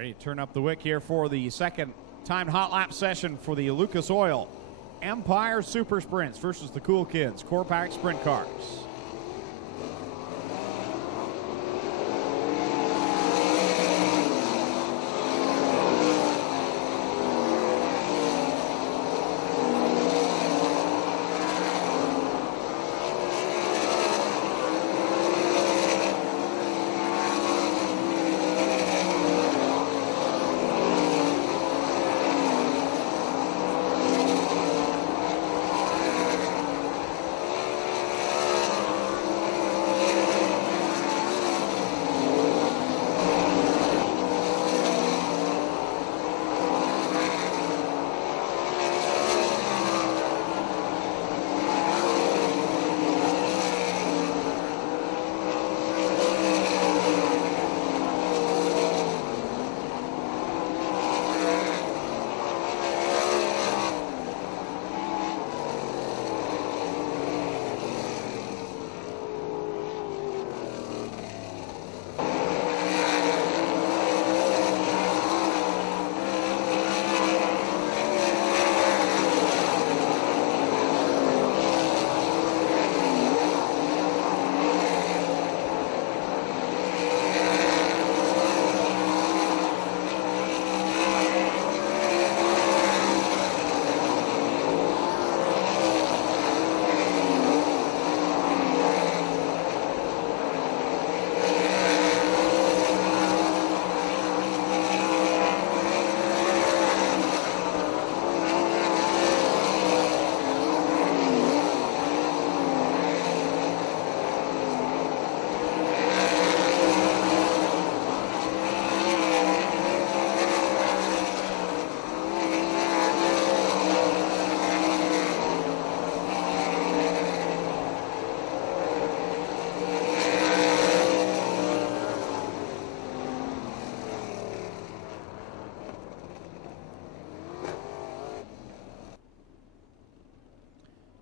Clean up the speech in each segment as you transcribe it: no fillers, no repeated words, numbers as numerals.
Ready to turn up the wick here for the second timed hot lap session for the Lucas Oil Empire Super Sprints versus the Cool Kids Core Pack Sprint Cars.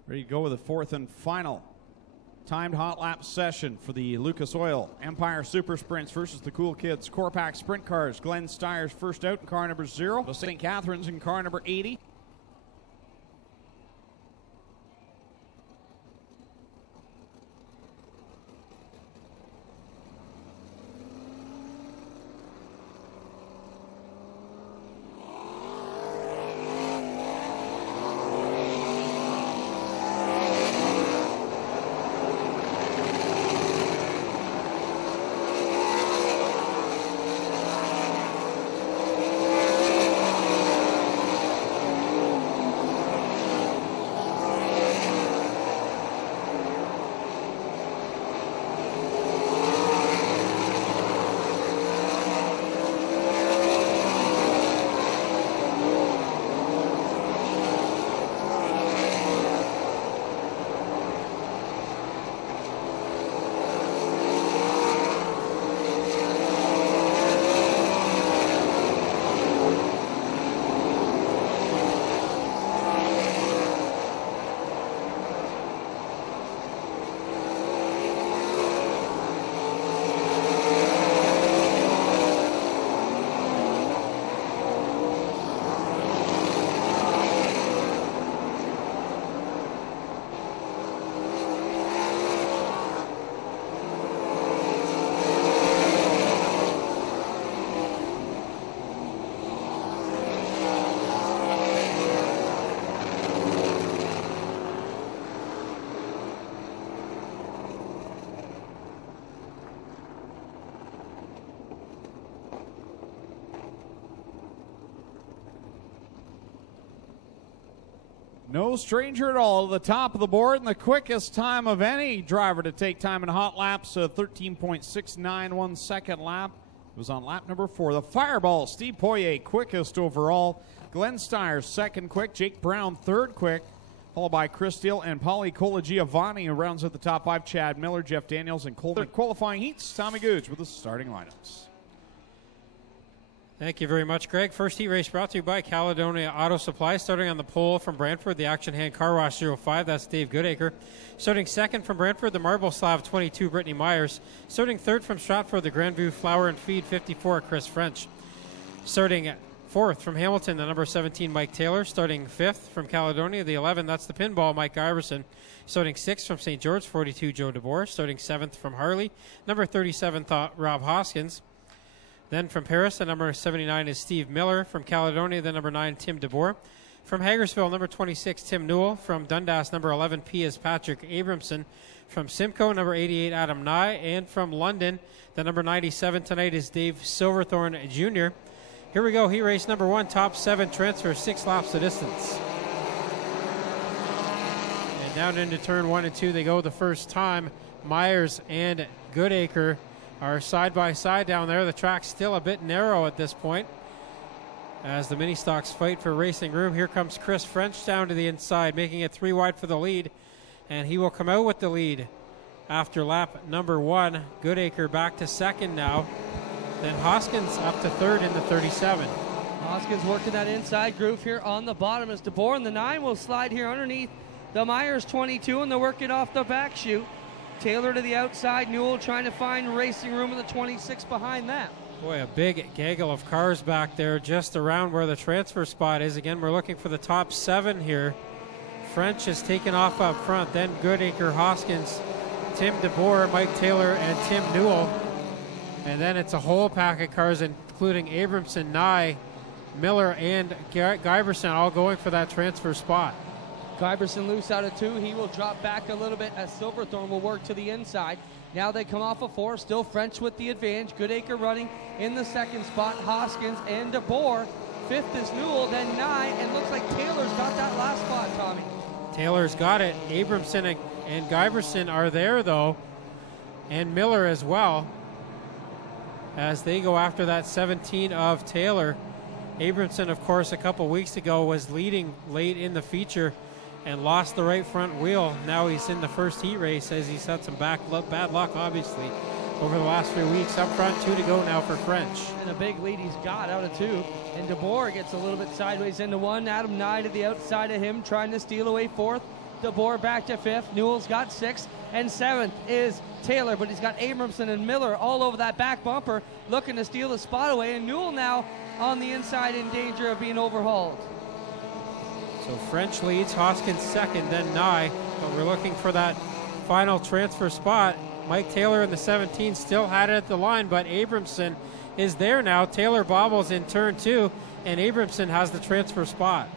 Ready to go with the fourth and final timed hot lap session for the Lucas Oil Empire Super Sprints versus the Cool Kids Core Pack Sprint Cars. dmstyres first out in car number 0. St. Catharines in car number 80. No stranger at all to the top of the board, and the quickest time of any driver to take time in hot laps, 13.691 second lap. It was on lap number 4. The Fireball, Steve Poirier, quickest overall. Glenn Styres, second quick. Jake Brown, third quick. Followed by Chris Steele and Paulie Colagiovanni, who rounds out the top 5. Chad Miller, Jeff Daniels, and Coleman. Qualifying heats, Tommy Gooch with the starting lineups. Thank you very much, Greg. First heat race brought to you by Caledonia Auto Supply. Starting on the pole from Brantford, the Action Hand Car Wash 05, that's Dave Goodacre. Starting second from Brantford, the Marble Slab 22, Brittany Myers. Starting third from Stratford, the Grandview Flower and Feed 54, Chris French. Starting fourth from Hamilton, the number 17, Mike Taylor. Starting fifth from Caledonia, the 11, that's the Pinball, Mike Iverson. Starting sixth from St. George, 42, Joe DeBoer. Starting seventh from Harley, number 37, Rob Hoskins. Then from Paris, the number 79 is Steve Miller. From Caledonia, the number 9, Tim DeBoer. From Hagersville, number 26, Tim Newell. From Dundas, number 11, P is Patrick Abramson. From Simcoe, number 88, Adam Nye. And from London, the number 97 tonight is Dave Silverthorne Jr. Here we go, heat race number 1, top 7 transfer, 6 laps of distance. And down into turn 1 and 2 they go the first time. Myers and Goodacre are side by side down there. The track's still a bit narrow at this point as the mini stocks fight for racing room. Here comes Chris French down to the inside, making it 3 wide for the lead, and he will come out with the lead after lap number 1. Goodacre back to second now. Then Hoskins up to third in the 37. Hoskins working that inside groove here on the bottom as DeBoer, and the 9 will slide here underneath the Myers 22, and they're working off the back chute. Taylor to the outside, Newell trying to find racing room in the 26 behind that. Boy, a big gaggle of cars back there just around where the transfer spot is. Again, we're looking for the top 7 here. French is taken off up front, then Goodacre, Hoskins, Tim DeBoer, Mike Taylor, and Tim Newell. And then it's a whole pack of cars, including Abramson, Nye, Miller, and Giverson, all going for that transfer spot. Giverson loose out of 2. He will drop back a little bit as Silverthorne will work to the inside. Now they come off of 4. Still French with the advantage. Goodacre running in the second spot. Hoskins and DeBoer. 5th is Newell, then Nye, and looks like Taylor's got that last spot, Tommy. Taylor's got it. Abramson and Giverson are there, though, and Miller as well, as they go after that 17 of Taylor. Abramson, of course, a couple weeks ago was leading late in the feature and lost the right front wheel. Now he's in the first heat race as he's had some bad luck, obviously, over the last few weeks. Up front, 2 to go now for French. And a big lead he's got out of 2. And DeBoer gets a little bit sideways into 1. Adam Nye to the outside of him, trying to steal away 4th. DeBoer back to 5th. Newell's got 6th. And 7th is Taylor, but he's got Abramson and Miller all over that back bumper, looking to steal the spot away. And Newell now on the inside in danger of being overhauled. So French leads, Hoskins second, then Nye, but we're looking for that final transfer spot. Mike Taylor in the 17 still had it at the line, but Abramson is there now. Taylor bobbles in turn 2, and Abramson has the transfer spot.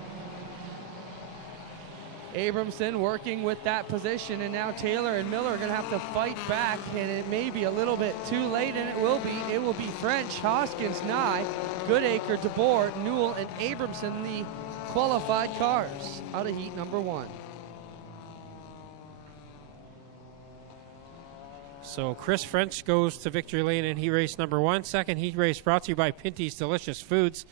Abramson working with that position, and now Taylor and Miller are going to have to fight back, and it may be a little bit too late, and it will be. It will be French, Hoskins, Nye, Goodacre, DeBoer, Newell, and Abramson, the qualified cars out of heat number 1. So Chris French goes to victory lane in heat race number 1. Second heat race brought to you by Pinty's Delicious Foods.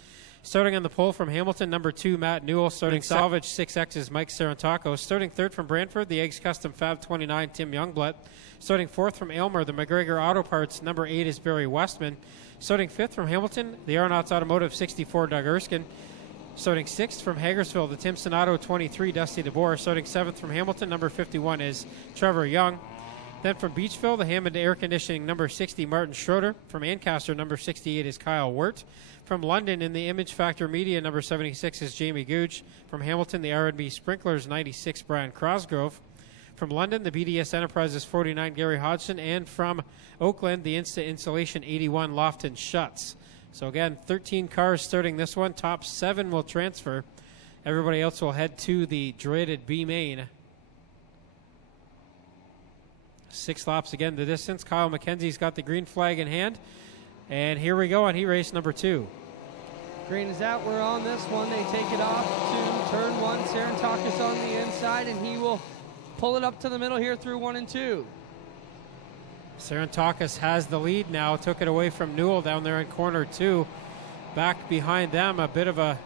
Starting on the pole from Hamilton, number 2, Matt Newell. Starting salvage, 6X's Mike Sarantaco. Starting third from Brantford, the Eggs Custom Fab 29, Tim Youngblood. Starting fourth from Aylmer, the McGregor Auto Parts, number 8 is Barry Westman. Starting fifth from Hamilton, the Aeronauts Automotive 64, Doug Erskine. Starting 6th from Hagersville, the Tim Sonato 23, Dusty DeBoer. Starting 7th from Hamilton, number 51 is Trevor Young. Then from Beachville, the Hammond Air Conditioning, number 60, Martin Schroeder. From Ancaster, number 68 is Kyle Wirt. From London, in the Image Factor Media, number 76 is Jamie Gooch. From Hamilton, the R&B Sprinklers, 96, Brian Crosgrove. From London, the BDS Enterprises 49, Gary Hodgson. And from Oakland, the Insta Insulation 81, Lofton Schutz. So again, 13 cars starting this one. Top 7 will transfer. Everybody else will head to the dreaded B main. 6 laps again the distance. Kyle McKenzie's got the green flag in hand. And here we go on heat race number 2. Green is out. We're on this one. They take it off to turn 1. Sarantakis on the inside, and he will pull it up to the middle here through 1 and 2. Sarantakis has the lead now. Took it away from Newell down there in corner 2. Back behind them, a bit of a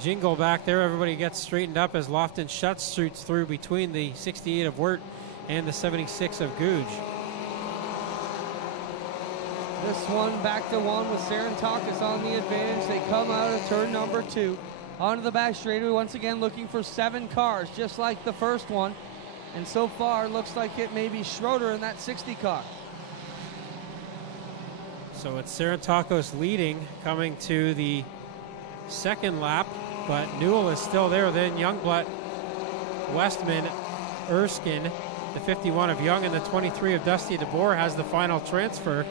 jingle back there. Everybody gets straightened up as Lofton Schutz shoots through between the 68 of Wirt and the 76 of Gouge. This one back to 1 with Sarantakis on the advantage. They come out of turn number 2 onto the back straightaway, once again looking for 7 cars, just like the first one. And so far, looks like it may be Schroeder in that 60 car. So it's Sarantakis leading coming to the second lap, but Newell is still there. Then Youngblood, Westman, Erskine, the 51 of Young, and the 23 of Dusty DeBoer has the final transfer.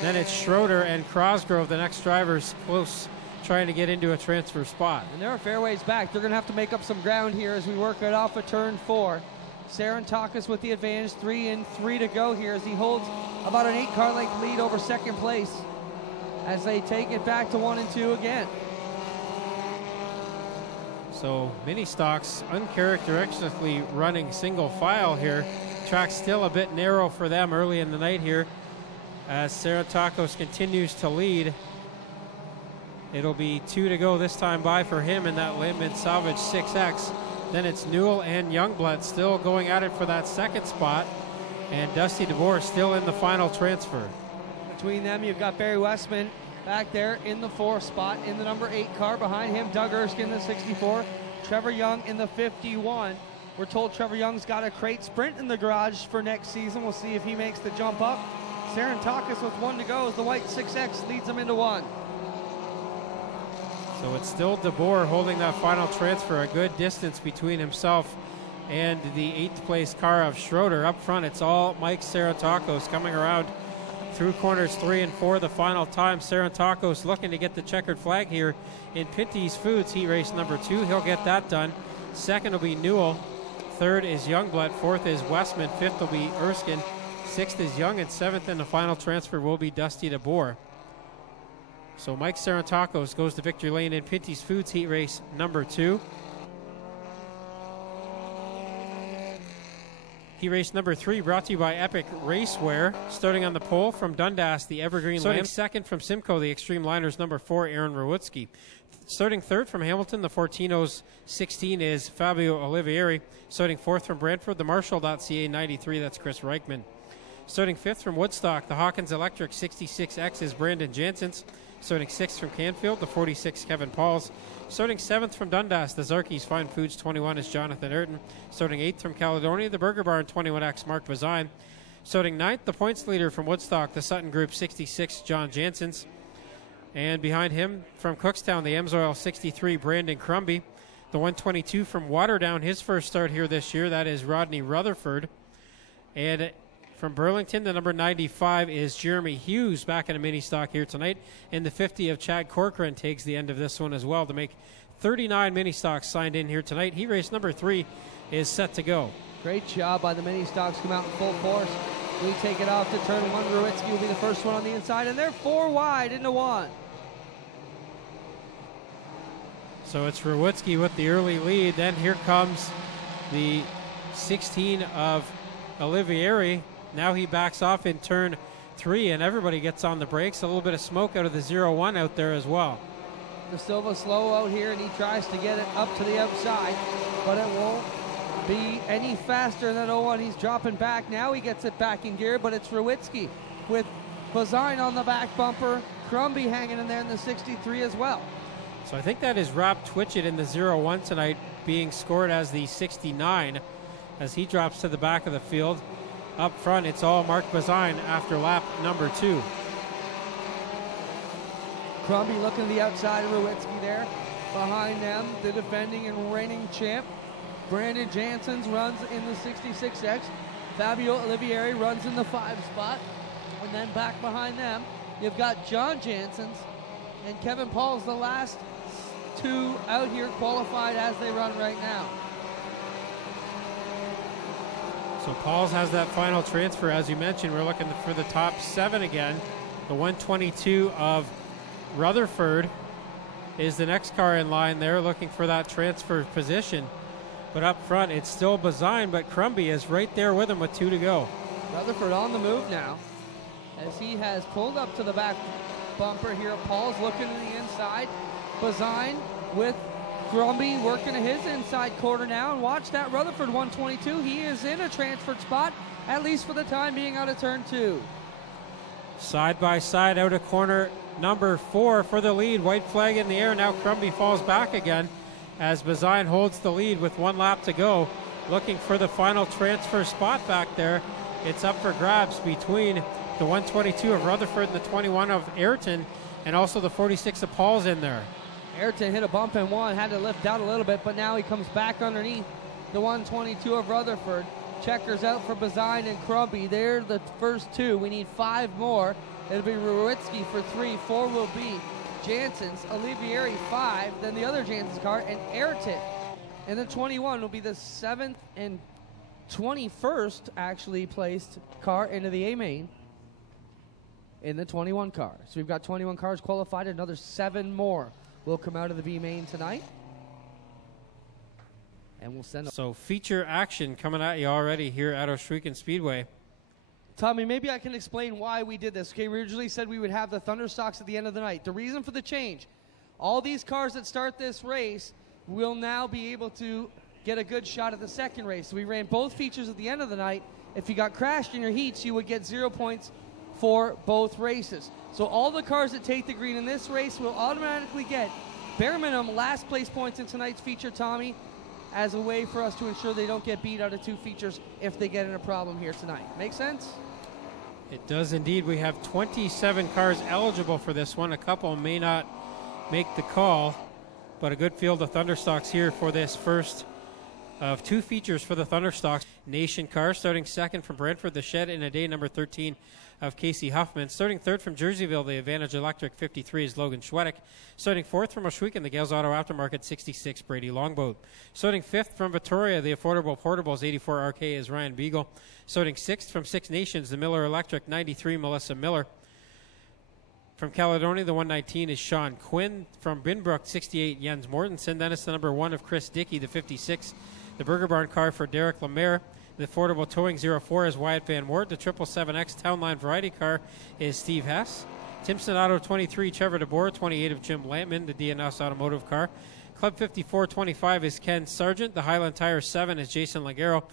Then it's Schroeder and Crosgrove, the next drivers, close, trying to get into a transfer spot. And they're a fair ways back. They're going to have to make up some ground here as we work it off of turn 4. Sarantakis with the advantage, 3 and 3 to go here as he holds about an 8-car length lead over second place as they take it back to 1 and 2 again. So mini stocks uncharacteristically running single file here. Track still a bit narrow for them early in the night here as Sarantakis continues to lead. It'll be 2 to go this time by for him in that Lindman Salvage 6X. Then it's Newell and Youngblood still going at it for that second spot, and Dusty DeBoer still in the final transfer. Between them, you've got Barry Westman back there in the 4th spot in the number 8 car. Behind him, Doug Erskine, the 64. Trevor Young in the 51. We're told Trevor Young's got a crate sprint in the garage for next season. We'll see if he makes the jump up. Sarantakis with 1 to go as the white 6X leads him into 1. So it's still DeBoer holding that final transfer, a good distance between himself and the 8th place car of Schroeder. Up front, it's all Mike Sarantakis coming around through corners 3 and 4 the final time. Sarantakis looking to get the checkered flag here in Pinty's Foods heat race number 2. He'll get that done. Second will be Newell. Third is Youngblood. Fourth is Westman. Fifth will be Erskine. Sixth is Young. And seventh in the final transfer will be Dusty DeBoer. So Mike Sarantakis goes to victory lane in Pinty's Foods heat race number 2. Heat race number 3 brought to you by Epic Racewear. Starting on the pole from Dundas, the Evergreen Lamb. Second from Simcoe, the Extreme Liners number 4, Aaron Rawitsky. Starting third from Hamilton, the Fortinos 16 is Fabio Olivieri. Starting fourth from Brantford, the Marshall.ca 93, that's Chris Reichman. Starting fifth from Woodstock, the Hawkins Electric 66X is Brandon Janssens. Starting sixth from Canfield, the 46 Kevin Pauls. Starting seventh from Dundas, the Zarkies Fine Foods 21 is Jonathan Ayrton. Starting eighth from Caledonia, the Burger Barn 21X Mark Bazine. Starting ninth, the points leader from Woodstock, the Sutton Group 66 John Janssens. And behind him from Cookstown, the Emsoil 63 Brandon Crumby. The 122 from Waterdown, his first start here this year, that is Rodney Rutherford. And from Burlington, the number 95 is Jeremy Hughes back in a mini stock here tonight. And the 50 of Chad Corcoran takes the end of this one as well to make 39 mini stocks signed in here tonight. Heat race number 3 is set to go. Great job by the mini stocks, come out in full force. We take it off to turn 1. Rawitsky will be the first one on the inside, and they're 4 wide into 1. So it's Rawitsky with the early lead. Then here comes the 16 of Olivieri. Now he backs off in turn 3, and everybody gets on the brakes. A little bit of smoke out of the 0-1 out there as well. De Silva slow out here, and he tries to get it up to the outside, but it won't be any faster than 0-1. He's dropping back. Now he gets it back in gear, but it's Rawitsky with Bazine on the back bumper. Crumby hanging in there in the 63 as well. So I think that is Rob Twitchett in the 0-1 tonight being scored as the 69 as he drops to the back of the field. Up front, it's all Mark Bazine after lap number 2. Crumby looking to the outside of Rawitsky there. Behind them, the defending and reigning champ, Brandon Janssens runs in the 66X. Fabio Olivieri runs in the 5 spot. And then back behind them, you've got John Janssens and Kevin Paul's the last 2 out here qualified as they run right now. So Pauls has that final transfer. As you mentioned, we're looking for the top 7 again. The 122 of Rutherford is the next car in line there, looking for that transfer position. But up front, it's still Bazine, but Crumby is right there with him with 2 to go. Rutherford on the move now, as he has pulled up to the back bumper here. Paul's looking to the inside. Bazine with Crumby working to his inside quarter now. And watch that Rutherford 122. He is in a transferred spot, at least for the time being, out of turn 2. Side by side out of corner number 4 for the lead. White flag in the air. Now Crumby falls back again as Bazine holds the lead with 1 lap to go. Looking for the final transfer spot back there. It's up for grabs between the 122 of Rutherford and the 21 of Ayrton, and also the 46 of Paul's in there. Ayrton hit a bump in 1, had to lift out a little bit, but now he comes back underneath the 122 of Rutherford. Checkers out for Bazine and Crumby. They're the first 2. We need 5 more. It'll be Ruitsky for 3. 4 will be Jansen's. Olivieri 5. Then the other Jansen's car, and Ayrton. And the 21 will be the 7th and 21st actually placed car into the A main in the 21 car. So we've got 21 cars qualified. Another 7 more will come out of the B main tonight. And we'll send. So feature action coming at you already here at Ohsweken Speedway. Tommy, maybe I can explain why we did this. Okay, we originally said we would have the Thunderstocks at the end of the night. The reason for the change, all these cars that start this race will now be able to get a good shot at the second race. So we ran both features at the end of the night. If you got crashed in your heats, you would get 0 points for both races. So all the cars that take the green in this race will automatically get bare minimum last place points in tonight's feature, Tommy, as a way for us to ensure they don't get beat out of 2 features if they get in a problem here tonight. Make sense? It does indeed. We have 27 cars eligible for this one. A couple may not make the call, but a good field of Thunderstocks here for this first of 2 features for the Thunderstocks. Nation car starting second from Brentford, the Shed in a day, number 13 of Casey Huffman. Starting third from Jerseyville, the Advantage Electric 53 is Logan Schwedick. Starting fourth from Ohsweken, the Gales Auto Aftermarket 66, Brady Longboat. Starting fifth from Victoria, the Affordable Portables 84 RK is Ryan Beagle. Starting sixth from Six Nations, the Miller Electric 93, Melissa Miller. From Caledonia, the 119 is Sean Quinn. From Binbrook, 68, Jens Mortensen. Then it's the number 1 of Chris Dickey, the 56. The Burger Barn car for Derek Lemaire. The Affordable Towing 04 is Wyatt Van Wert. The 777X Townline Variety car is Steve Hess. Timson Auto 23, Trevor DeBoer. 28 of Jim Lampman, the DNS Automotive car. Club 5425 is Ken Sargent. The Highland Tire 7 is Jason Lagero.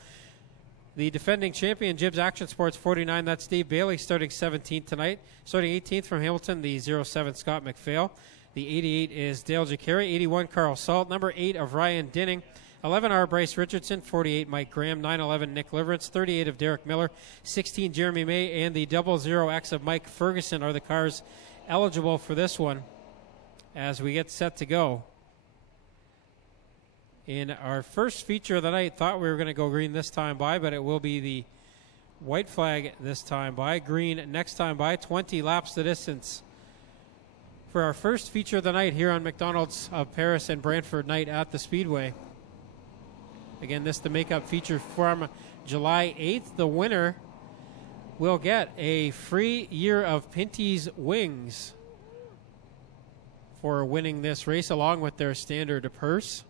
The defending champion, Gibbs Action Sports 49, that's Dave Bailey, starting 17th tonight. Starting 18th from Hamilton, the 07 Scott McPhail. The 88 is Dale Jacari. 81 Carl Salt. Number 8 of Ryan Dinning. 11R Bryce Richardson. 48 Mike Graham. 911 Nick Liverance. 38 of Derek Miller. 16 Jeremy May. And the 00X of Mike Ferguson are the cars eligible for this one as we get set to go. In our first feature of the night, thought we were going to go green this time by, but it will be the white flag this time by. Green next time by. 20 laps the distance for our first feature of the night here on McDonald's of Paris and Brantford night at the Speedway. Again, this the makeup feature from July 8th. The winner will get a free year of Pinty's Wings for winning this race, along with their standard purse.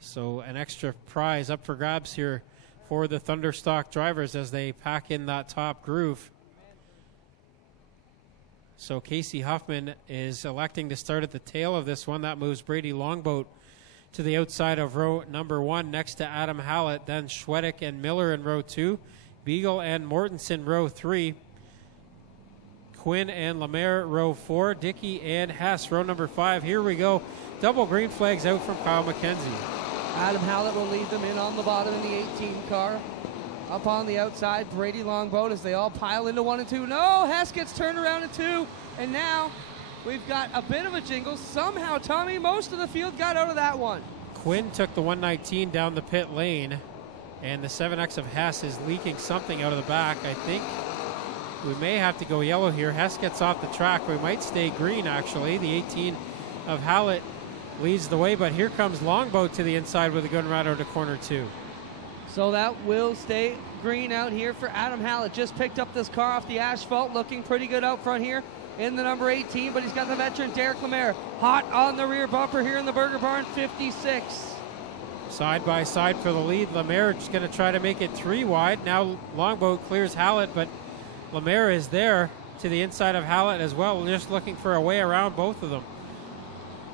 So an extra prize up for grabs here for the Thunderstock drivers as they pack in that top groove. So Casey Huffman is electing to start at the tail of this one. That moves Brady Longboat to the outside of row number 1 next to Adam Hallett. Then Schwedick and Miller in row 2. Beagle and Mortensen row 3. Quinn and Lemaire row 4. Dickey and Hess row number 5. Here we go. Double green flags out from Kyle McKenzie. Adam Hallett will lead them in on the bottom in the 18 car. Up on the outside, Brady Longboat as they all pile into 1 and 2. No, Hess gets turned around in 2. And now we've got a bit of a jingle. Somehow, Tommy, most of the field got out of that one. Quinn took the 119 down the pit lane. And the 7X of Hess is leaking something out of the back. I think we may have to go yellow here. Hess gets off the track. We might stay green, actually. The 18 of Hallett leads the way, but here comes Longboat to the inside with a gun right out of corner 2. So that will stay green out here for Adam Hallett. Just picked up this car off the asphalt, looking pretty good out front here. in the number 18, but he's got the veteran Derek Lemaire hot on the rear bumper here in the Burger Barn 56. Side by side for the lead. Lemaire just going to try to make it 3 wide. Now Longboat clears Hallett, but Lemaire is there to the inside of Hallett as well, just looking for a way around both of them.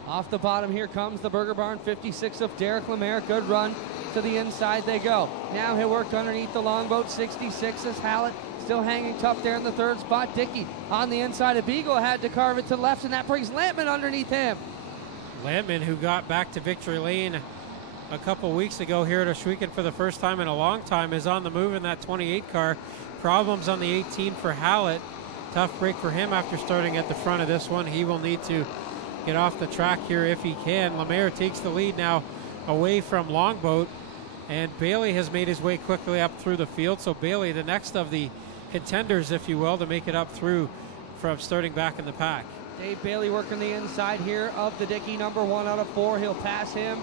Off the bottom, here comes the Burger Barn 56 of Derek Lemaire. Good run to the inside they go. Now he worked underneath the Longboat 66 as Hallett still hanging tough there in the 3rd spot. Dickey on the inside of Beagle had to carve it to the left, and that brings Lampman underneath him. Lampman, who got back to victory lane a couple weeks ago here at Ohsweken for the first time in a long time, is on the move in that 28 car. Problems on the 18 for Hallett. Tough break for him after starting at the front of this one. He will need to get off the track here if he can. Lemaire takes the lead now away from Longboat, and Bailey has made his way quickly up through the field. So Bailey, the next of the contenders, if you will, to make it up through from starting back in the pack. Dave Bailey working the inside here of the Dickey, number 1 out of 4. He'll pass him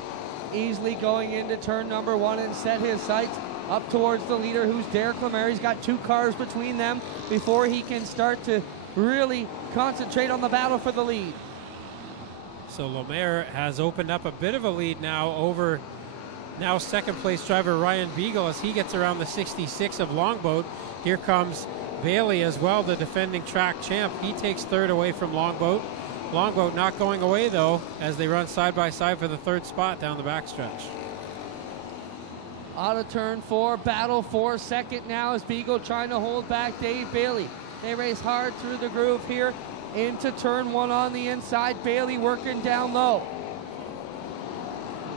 easily going into turn number 1 and set his sights up towards the leader, who's Derek Lemaire. He's got 2 cars between them before he can start to really concentrate on the battle for the lead. So Lemaire has opened up a bit of a lead now over now second place driver Ryan Beagle as he gets around the 66 of Longboat. Here comes Bailey as well, the defending track champ. He takes 3rd away from Longboat. Longboat not going away though as they run side by side for the 3rd spot down the backstretch. Out of turn 4, battle for second now as Beagle trying to hold back Dave Bailey. They race hard through the groove here into turn 1 on the inside. Bailey working down low.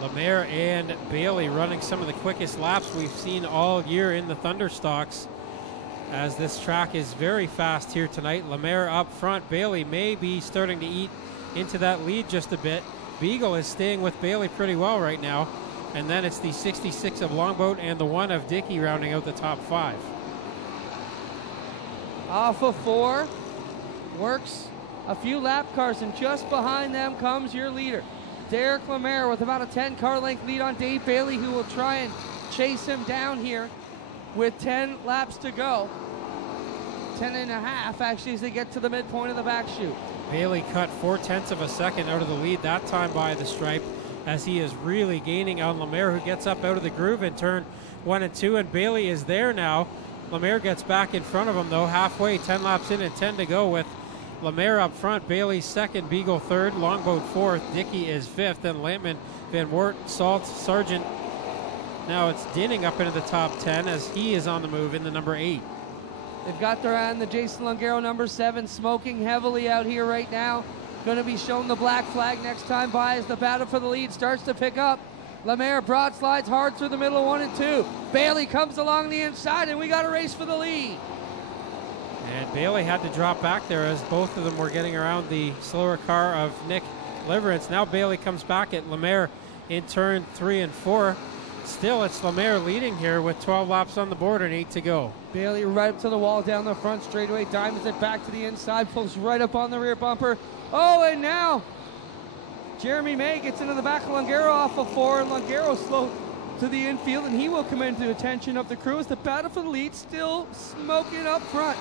Lemaire and Bailey running some of the quickest laps we've seen all year in the Thunderstocks, as this track is very fast here tonight. Lemaire up front. Bailey may be starting to eat into that lead just a bit. Beagle is staying with Bailey pretty well right now. And then it's the 66 of Longboat and the 1 of Dickey rounding out the top 5. Off of 4, works a few lap cars, and just behind them comes your leader, Derek Lemaire, with about a 10-car length lead on Dave Bailey, who will try and chase him down here with 10 laps to go. 10 and a half, actually, as they get to the midpoint of the back chute. Bailey cut 0.4 of a second out of the lead that time by the stripe, as he is really gaining on Lemaire, who gets up out of the groove in turn 1 and 2, and Bailey is there now. Lemaire gets back in front of him though, halfway, 10 laps in and 10 to go, with Lemaire up front, Bailey 2nd, Beagle 3rd, Longboat 4th, Dickey is 5th, then Lampman, Van Wert, Salt, Sargent. Now it's Dinning up into the top 10 as he is on the move in the number 8. They've got their eye on the Jason Longaro, number 7, smoking heavily out here right now. Going to be shown the black flag next time by as the battle for the lead starts to pick up. Lemaire broad slides hard through the middle of 1 and 2. Bailey comes along the inside, and we got a race for the lead. And Bailey had to drop back there as both of them were getting around the slower car of Nick Liverance. Now Bailey comes back at Lemaire in turn 3 and 4. Still, it's Lemaire leading here with 12 laps on the board and 8 to go. Bailey right up to the wall down the front straightaway, diamonds it back to the inside, pulls right up on the rear bumper. Oh, and now Jeremy May gets into the back of Longaro off of 4, and Longaro slow to the infield, and he will come into the attention of the crew as the battle for the lead still smoking up front.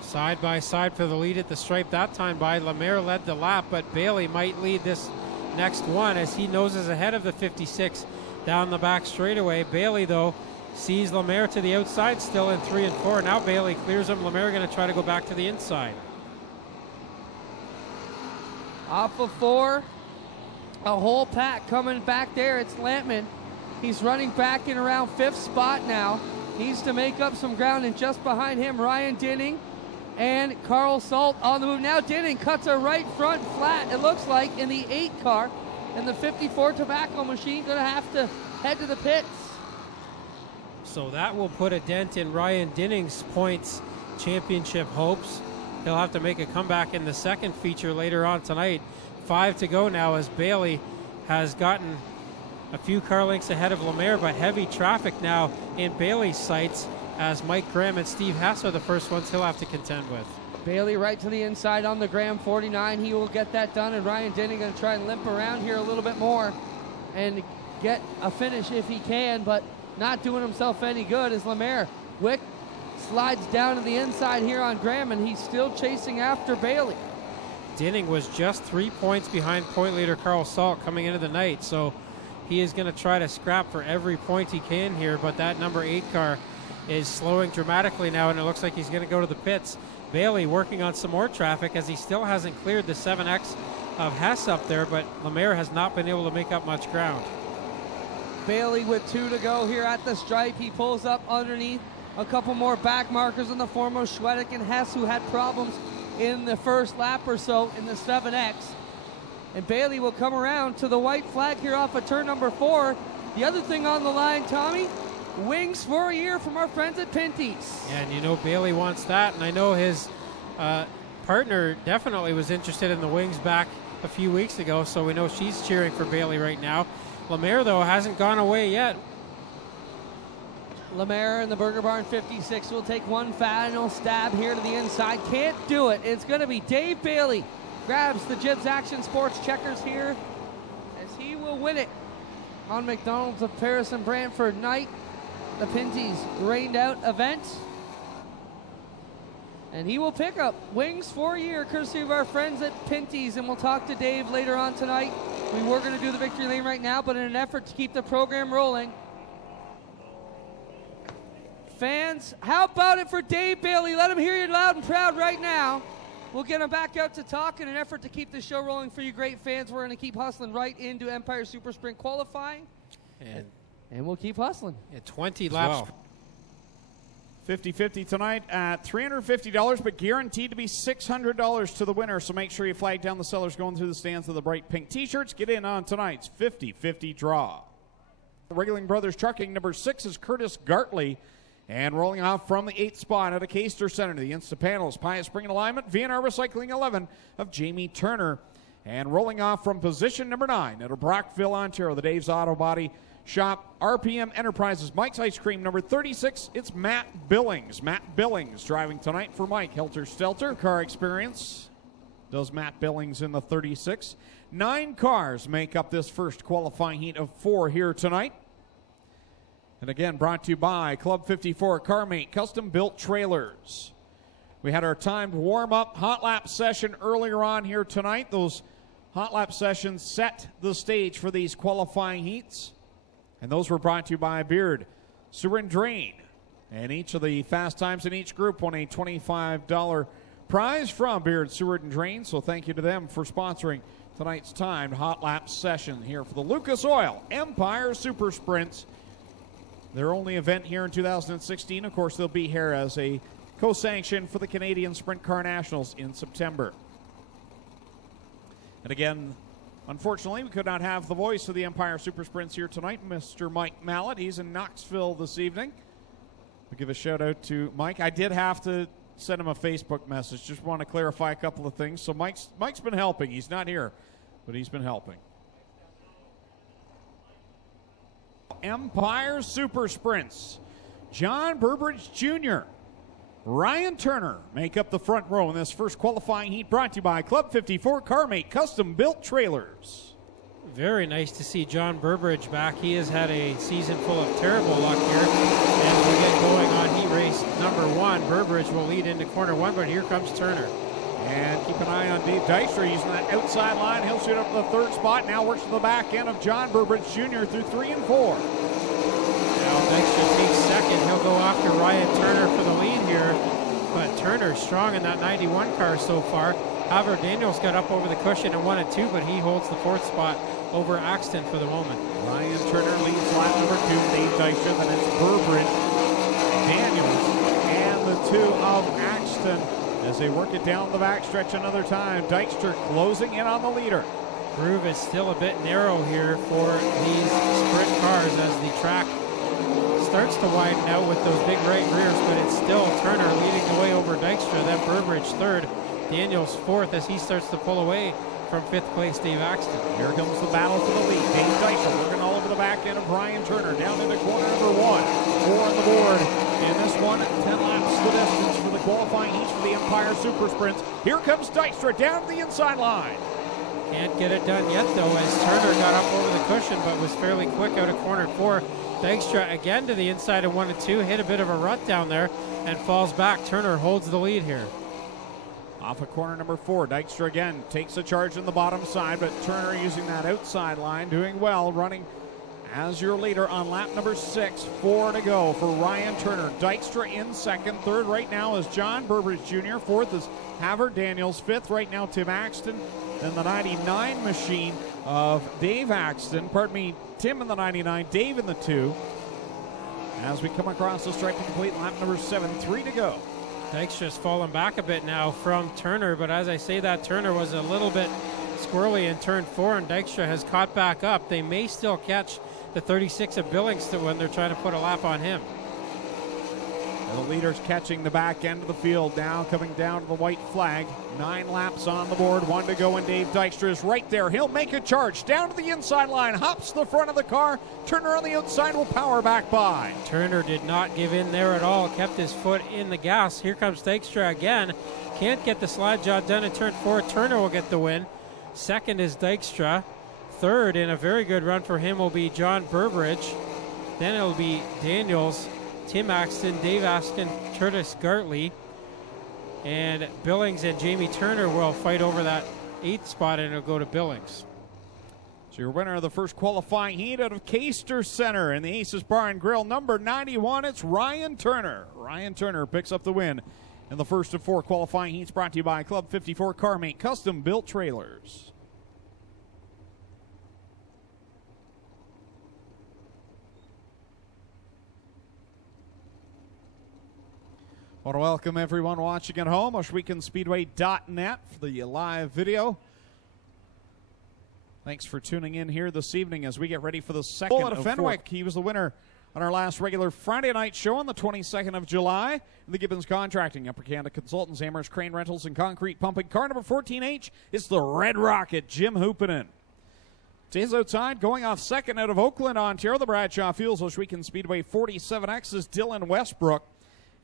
Side by side for the lead at the stripe that time by Lemaire led the lap, but Bailey might lead this next one as he noses ahead of the 56 down the back straightaway. Bailey, though, sees Lemaire to the outside still in 3 and 4. Now Bailey clears him. Lemaire going to try to go back to the inside. Off of 4, a whole pack coming back there. It's Lampman. He's running back in around 5th spot now. Needs to make up some ground, and just behind him, Ryan Dinning and Carl Salt on the move. Now Dinning cuts a right front flat, it looks like, in the 8 car. And the 54 tobacco machine going to have to head to the pits. So that will put a dent in Ryan Dinning's points championship hopes. He'll have to make a comeback in the second feature later on tonight. 5 to go now as Bailey has gotten a few car lengths ahead of Lemaire, but heavy traffic now in Bailey's sights as Mike Graham and Steve Hess are the first ones he'll have to contend with. Bailey right to the inside on the Graham 49. He will get that done, and Ryan Dinning going to try and limp around here a little bit more and get a finish if he can, but not doing himself any good as Lemaire. Wick slides down to the inside here on Graham, and he's still chasing after Bailey. Dinning was just 3 points behind point leader Carl Salt coming into the night, so he is going to try to scrap for every point he can here, but that number 8 car is slowing dramatically now, and it looks like he's going to go to the pits. Bailey working on some more traffic as he still hasn't cleared the 7X of Hess up there, but Lemaire has not been able to make up much ground. Bailey with 2 to go here at the stripe. He pulls up underneath a couple more back markers in the form of Schwedick and Hess, who had problems in the first lap or so in the 7X. And Bailey will come around to the white flag here off of turn number 4. The other thing on the line, Tommy, wings for a year from our friends at Pinty's. Yeah, and you know Bailey wants that, and I know his partner definitely was interested in the wings back a few weeks ago, so we know she's cheering for Bailey right now. Lemaire, though, hasn't gone away yet. Lemaire in the Burger Barn 56 will take one final stab here to the inside. Can't do it. It's going to be Dave Bailey. Grabs the Jibs Action Sports checkers here as he will win it on McDonald's of Paris and Brantford night, the Pinty's Rainout event. And he will pick up wings for a year, courtesy of our friends at Pinty's, and we'll talk to Dave later on tonight. We were going to do the victory lane right now, but in an effort to keep the program rolling, fans, how about it for Dave Bailey? Let him hear you loud and proud right now. We'll get him back out to talk in an effort to keep the show rolling for you great fans. We're going to keep hustling right into Empire Super Sprint qualifying. And we'll keep hustling. At 20 laps. 50-50 tonight at $350, but guaranteed to be $600 to the winner. So make sure you flag down the sellers going through the stands of the bright pink T-shirts. Get in on tonight's 50-50 draw. Regling Brothers Trucking, number 6 is Curtis Gartley. And rolling off from the 8th spot at a Caster Center, the Insta Panels, Pius Spring and Alignment, VNR Recycling 11 of Jamie Turner. And rolling off from position number 9 at a Brockville, Ontario, the Dave's Auto Body Shop, RPM Enterprises, Mike's Ice Cream, number 36, it's Matt Billings. Matt Billings driving tonight for Mike. Helter Stelter car experience does Matt Billings in the 36. 9 cars make up this first qualifying heat of 4 here tonight. And again, brought to you by Club 54 CarMate Custom Built Trailers. We had our timed warm-up hot lap session earlier on here tonight. Those hot lap sessions set the stage for these qualifying heats. And those were brought to you by Beard, Sewer and Drain. And each of the fast times in each group won a $25 prize from Beard, Sewer and Drain. So thank you to them for sponsoring tonight's timed hot lap session here for the Lucas Oil Empire Super Sprints. Their only event here in 2016. Of course, they'll be here as a co-sanction for the Canadian Sprint Car Nationals in September. And again, unfortunately, we could not have the voice of the Empire Super Sprints here tonight, Mr. Mike Mallett. He's in Knoxville this evening. We'll give a shout out to Mike. I did have to send him a Facebook message. Just want to clarify a couple of things. So Mike's been helping. He's not here, but he's been helping. Empire Super Sprints. John Burbridge Jr., Ryan Turner make up the front row in this first qualifying heat, brought to you by Club 54 CarMate Custom Built Trailers. Very nice to see John Burbridge back. He has had a season full of terrible luck here. As we get going on heat race number 1, Burbridge will lead into corner 1, but here comes Turner. And keep an eye on Dave Dykstra using that outside line. He'll shoot up to the 3rd spot. Now works to the back end of John Burbridge Jr. through 3 and 4. Now Dykstra takes 2nd. He'll go after Ryan Turner for the lead here. But Turner's strong in that 91 car so far. However, Daniels got up over the cushion and 1 and 2, but he holds the 4th spot over Axton for the moment. Ryan Turner leads lap number 2. Dave Dykstra. Then it's Burbridge, Daniels, and the 2 of Axton. As they work it down the backstretch another time, Dykstra closing in on the leader. Groove is still a bit narrow here for these sprint cars as the track starts to widen out with those big right rears, but it's still Turner leading the way over Dykstra, then Burbridge 3rd, Daniels 4th as he starts to pull away from 5th place Dave Axton. Here comes the battle for the lead. Dave Dykstra working all over the back end of Ryan Turner, down into corner number 1. 4 on the board in this one, 10 laps the distance for the qualifying heats for the Empire Super Sprints. Here comes Dykstra down to the inside line. Can't get it done yet, though, as Turner got up over the cushion, but was fairly quick out of corner 4. Dykstra again to the inside of 1 and 2, hit a bit of a rut down there and falls back. Turner holds the lead here. Off of corner number 4, Dykstra again takes a charge in the bottom side, but Turner using that outside line, doing well, running as your leader on lap number 6. 4 to go for Ryan Turner. Dykstra in second. Third right now is John Burbridge Jr. Fourth is Havard Daniels. Fifth right now Tim Axton. Then the 99 machine of Dave Axton. Pardon me, Tim in the 99, Dave in the 2. As we come across the stripe to complete lap number 7, 3 to go. Dykstra's fallen back a bit now from Turner, but as I say that, Turner was a little bit squirrely in turn 4, and Dykstra has caught back up. They may still catch the 36 of Billings when they're trying to put a lap on him. And the leader's catching the back end of the field now, coming down to the white flag. 9 laps on the board, 1 to go, and Dave Dykstra is right there. He'll make a charge down to the inside line, hops the front of the car. Turner on the outside will power back by. Turner did not give in there at all, kept his foot in the gas. Here comes Dykstra again. Can't get the slide job done in turn 4. Turner will get the win. Second is Dykstra. Third, in a very good run for him, will be John Burbridge. Then it'll be Daniels, Tim Axton, Dave Askin, Curtis Gartley, and Billings and Jamie Turner will fight over that 8th spot, and it'll go to Billings. So your winner of the first qualifying heat out of Caister Center in the Aces Bar and Grill, number 91, it's Ryan Turner. Ryan Turner picks up the win in the first of 4 qualifying heats, brought to you by Club 54 CarMate Custom Built Trailers. I want to welcome everyone watching at home, OshweekendSpeedway.net for the live video. Thanks for tuning in here this evening as we get ready for the second of Fenwick. He was the winner on our last regular Friday night show on the 22nd of July. The Gibbons Contracting, Upper Canada Consultants, Hammers, Crane Rentals, and Concrete Pumping. Car number 14H, it's the Red Rocket, Jim Hoopinen. Stays outside, going off second out of Oakland, Ontario, the Bradshaw Fuels Oshweekend Speedway 47X is Dylan Westbrook.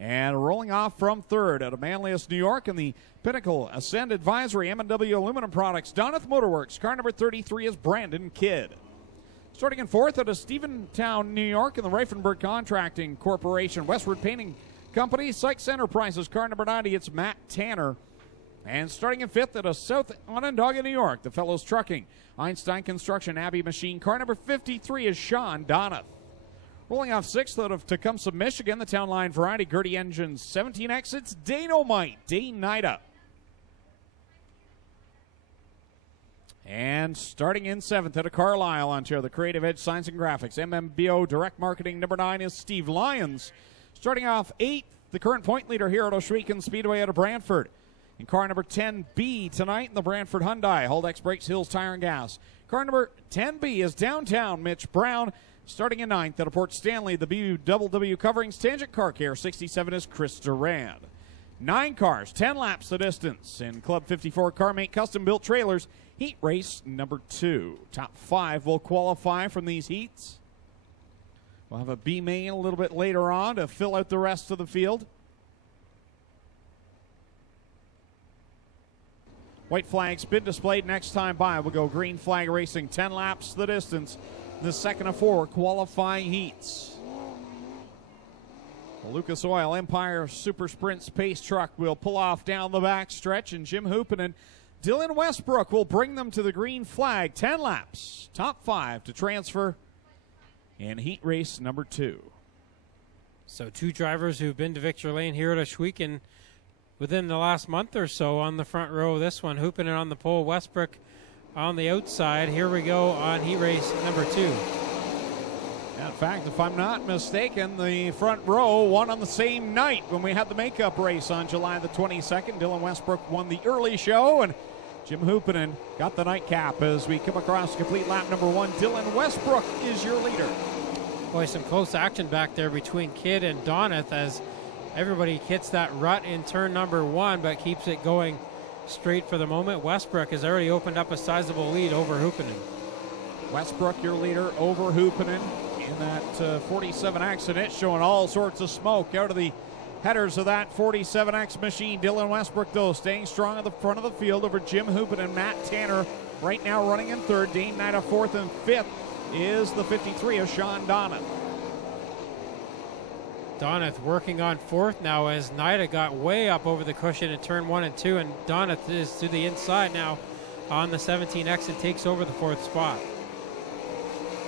And rolling off from third out of Manlius, New York, in the Pinnacle Ascend Advisory M&W Aluminum Products, Donath Motorworks. Car number 33 is Brandon Kidd. Starting in fourth out of Stephentown, New York, in the Reifenberg Contracting Corporation, Westward Painting Company, Sykes Enterprises. Car number 90, it's Matt Tanner. And starting in fifth out of South Onondaga, New York, the Fellows Trucking, Einstein Construction, Abbey Machine. Car number 53 is Sean Donath. Rolling off sixth out of Tecumseh, Michigan, the Town Line Variety, Gertie Engines, 17 exits, Dane-O-Mite, Dane Nida. And starting in seventh out of Carlisle, Ontario, the Creative Edge Signs and Graphics, MMBO Direct Marketing, number 9 is Steve Lyons. Starting off eighth, the current point leader here at Oshweekend Speedway out of Brantford. In car number 10B tonight in the Brantford Hyundai, Holdex Brakes, Hills Tire and Gas. Car number 10B is Downtown, Mitch Brown. Starting in ninth out of Port Stanley, the BUWW Coverings, Tangent Car Care, 67 is Chris Durand. 9 cars, 10 laps the distance in Club 54 CarMate Custom Built Trailers, heat race number 2. Top 5 will qualify from these heats. We'll have a B main a little bit later on to fill out the rest of the field. White flag's been displayed next time by. We'll go green flag racing, 10 laps the distance. The second of 4 qualifying heats. The Lucas Oil Empire Super Sprints pace truck will pull off down the back stretch, and Jim Hoopin and Dylan Westbrook will bring them to the green flag. 10 laps, top 5 to transfer in heat race number 2. So 2 drivers who've been to Victory Lane here at Oshweekend within the last month or so on the front row of this one. Hoopin on the pole, Westbrook on the outside. Here we go on heat race number 2. In fact, if I'm not mistaken, the front row won on the same night when we had the makeup race on July the 22nd. Dylan Westbrook won the early show, and Jim Hoopinen got the nightcap as we come across complete lap number 1. Dylan Westbrook is your leader. Boy, some close action back there between Kidd and Donath as everybody hits that rut in turn number 1, but keeps it going straight for the moment. Westbrook has already opened up a sizable lead over Hoopinen. Westbrook, your leader over Hoopinen in that 47 accident, showing all sorts of smoke out of the headers of that 47X machine. Dylan Westbrook, though, staying strong at the front of the field over Jim Hoopinen and Matt Tanner right now running in third. Dane Nida fourth, and fifth is the 53 of Sean Donath. Donath working on fourth now as Nida got way up over the cushion in turn 1 and 2, and Donath is to the inside now on the 17X and takes over the fourth spot.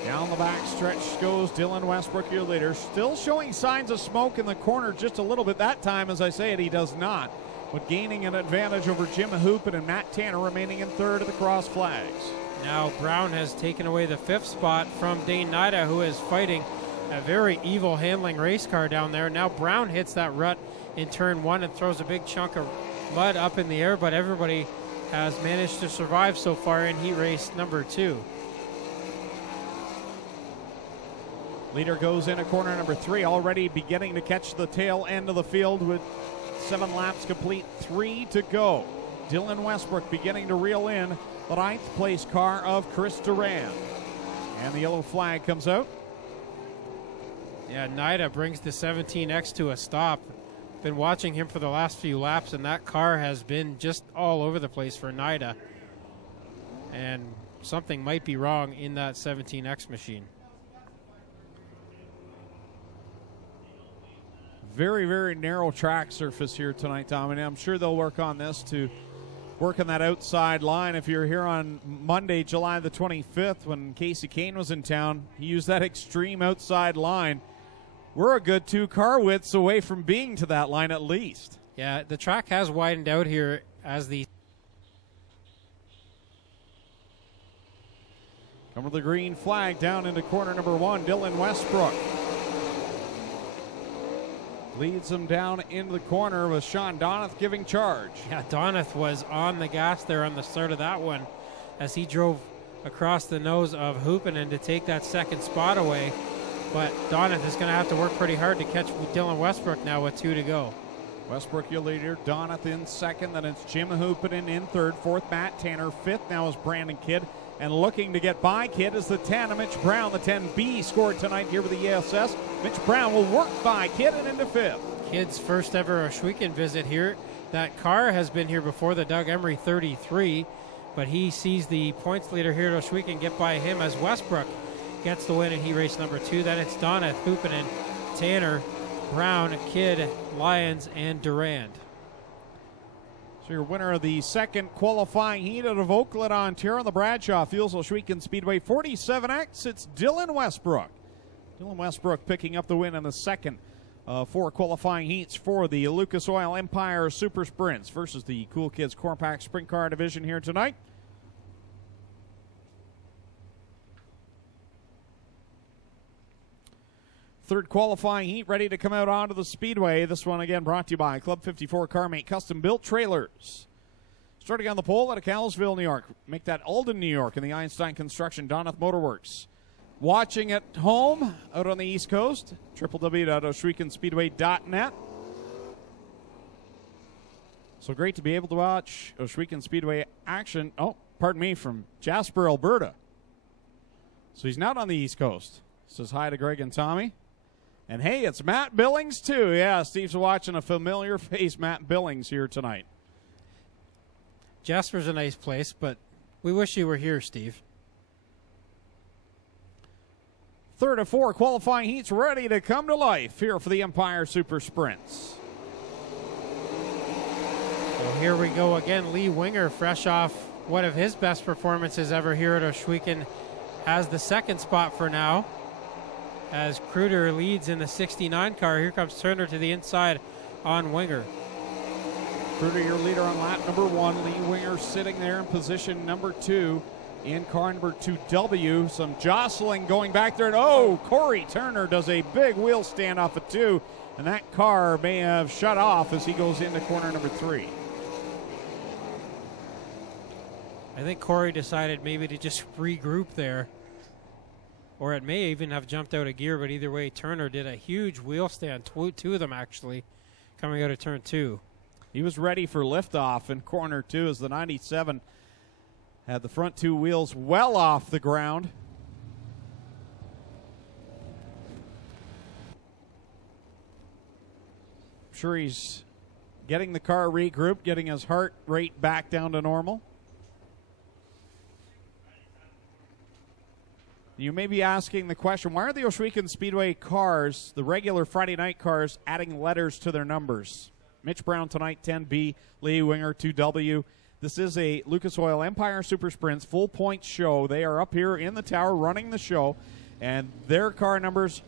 Down the back stretch goes Dylan Westbrook, your leader. Still showing signs of smoke in the corner just a little bit. That time, as I say it, he does not. But gaining an advantage over Jim Hoopin and Matt Tanner remaining in third at the cross flags. Now Brown has taken away the fifth spot from Dane Nida, who is fighting a very evil handling race car down there. Now Brown hits that rut in turn 1 and throws a big chunk of mud up in the air, but everybody has managed to survive so far in heat race number 2. Leader goes into corner number 3, already beginning to catch the tail end of the field with 7 laps complete, 3 to go. Dylan Westbrook beginning to reel in the 9th place car of Chris Duran. And the yellow flag comes out. Yeah, Nida brings the 17X to a stop. Been watching him for the last few laps, and that car has been just all over the place for Nida. And something might be wrong in that 17X machine. Very, very narrow track surface here tonight, Tom, and I'm sure they'll work on this to work on that outside line. If you're here on Monday, July the 25th, when Casey Kane was in town, he used that extreme outside line. We're a good 2 car widths away from being to that line at least. Yeah, the track has widened out here as the... Coming to the green flag down into corner number 1, Dylan Westbrook. Leads him down into the corner with Sean Donath giving charge. Yeah, Donath was on the gas there on the start of that one as he drove across the nose of Hoopinen to take that second spot away. But Donath is going to have to work pretty hard to catch Dylan Westbrook now with 2 to go. Westbrook, your leader. Donath in second. Then it's Jim Hoopinen in third. Fourth, Matt Tanner. Fifth now is Brandon Kidd. And looking to get by Kidd is the 10 of Mitch Brown. The 10B scored tonight here with the ESS. Mitch Brown will work by Kidd and into fifth. Kidd's first ever Oshweekend visit here. That car has been here before, the Doug Emery 33. But he sees the points leader here at Oshweekend get by him as Westbrook gets the win in heat race number 2. Then it's Donath, Hoopinen, Tanner, Brown, Kidd, Lyons, and Durand. So your winner of the second qualifying heat out of Oakland, Ontario, the Bradshaw Fuels Oshweekend Speedway 47X, it's Dylan Westbrook. Dylan Westbrook picking up the win in the second 4 qualifying heats for the Lucas Oil Empire Super Sprints versus the Cool Kids Core Pack Sprint Car Division here tonight. Third qualifying heat ready to come out onto the speedway. This one again brought to you by Club 54 CarMate Custom Built Trailers. Starting on the pole out of Callisville, New York. Make that Alden, New York in the Einstein Construction Donath Motorworks. Watching at home out on the East Coast, www.oshweekendspeedway.net. So great to be able to watch Oshweekend Speedway action. Oh, pardon me, from Jasper, Alberta. So he's not on the East Coast. Says hi to Greg and Tommy. And hey, it's Matt Billings too. Yeah, Steve's watching a familiar face, Matt Billings, here tonight. Jasper's a nice place, but we wish you were here, Steve. Third of 4 qualifying heats ready to come to life here for the Empire Super Sprints. So here we go again. Lee Winger, fresh off one of his best performances ever here at Oshweekend, has the second spot for now. As Kruder leads in the 69 car. Here comes Turner to the inside on Winger. Kruder, your leader on lap number 1. Lee Winger sitting there in position number 2 in car number 2W. Some jostling going back there. And oh, Corey Turner does a big wheel stand off of 2. And that car may have shut off as he goes into corner number 3. I think Corey decided maybe to just regroup there. Or it may even have jumped out of gear, but either way, Turner did a huge wheel stand, 2 of them actually, coming out of turn 2. He was ready for liftoff in corner 2 as the 97 had the front 2 wheels well off the ground. I'm sure he's getting the car regrouped, getting his heart rate back down to normal. You may be asking the question, why are the Ohsweken Speedway cars, the regular Friday night cars, adding letters to their numbers? Mitch Brown tonight, 10B, Lee Winger, 2W. This is a Lucas Oil Empire Super Sprints full point show. They are up here in the tower running the show, and their car numbers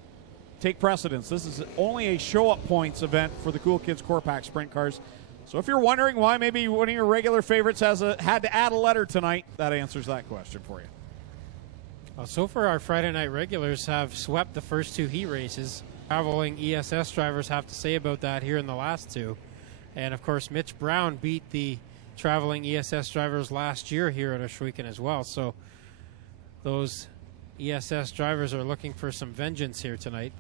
take precedence. This is only a show-up points event for the Cool Kids Core Pack Sprint cars. So if you're wondering why maybe one of your regular favorites had to add a letter tonight, that answers that question for you. Well, so far our Friday night regulars have swept the first 2 heat races. Traveling ESS drivers have to say about that here in the last 2. And, of course, Mitch Brown beat the traveling ESS drivers last year here at Ohsweken as well. So those ESS drivers are looking for some vengeance here tonight.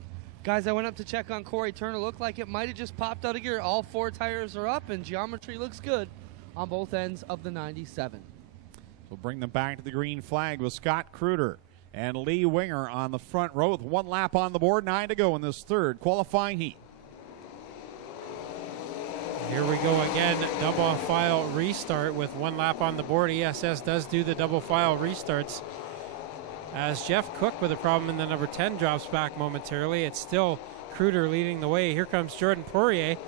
Guys, I went up to check on Corey Turner. Looked like it might have just popped out of gear. All 4 tires are up, and geometry looks good on both ends of the 97. We'll bring them back to the green flag with Scott Kruder and Lee Winger on the front row with 1 lap on the board, 9 to go in this third qualifying heat. Here we go again, double file restart with 1 lap on the board. ESS does do the double file restarts as Jeff Cook with a problem in the number 10 drops back momentarily. It's still Kruder leading the way. Here comes Jordan Poirier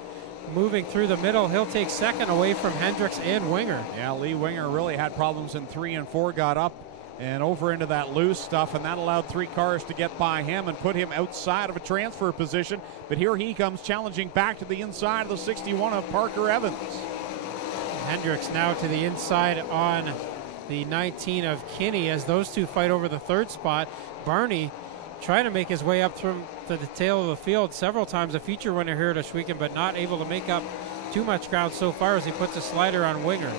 moving through the middle. He'll take second away from Hendricks and Winger. Yeah, Lee Winger really had problems in 3 and 4, got up and over into that loose stuff, and that allowed 3 cars to get by him and put him outside of a transfer position. But here he comes challenging back to the inside of the 61 of Parker Evans. Hendricks now to the inside on the 19 of Kinney as those 2 fight over the 3rd spot. Barney trying to make his way up to the tail of the field several times, a feature winner here at Ohsweken, but not able to make up too much ground so far as he puts a slider on Winger.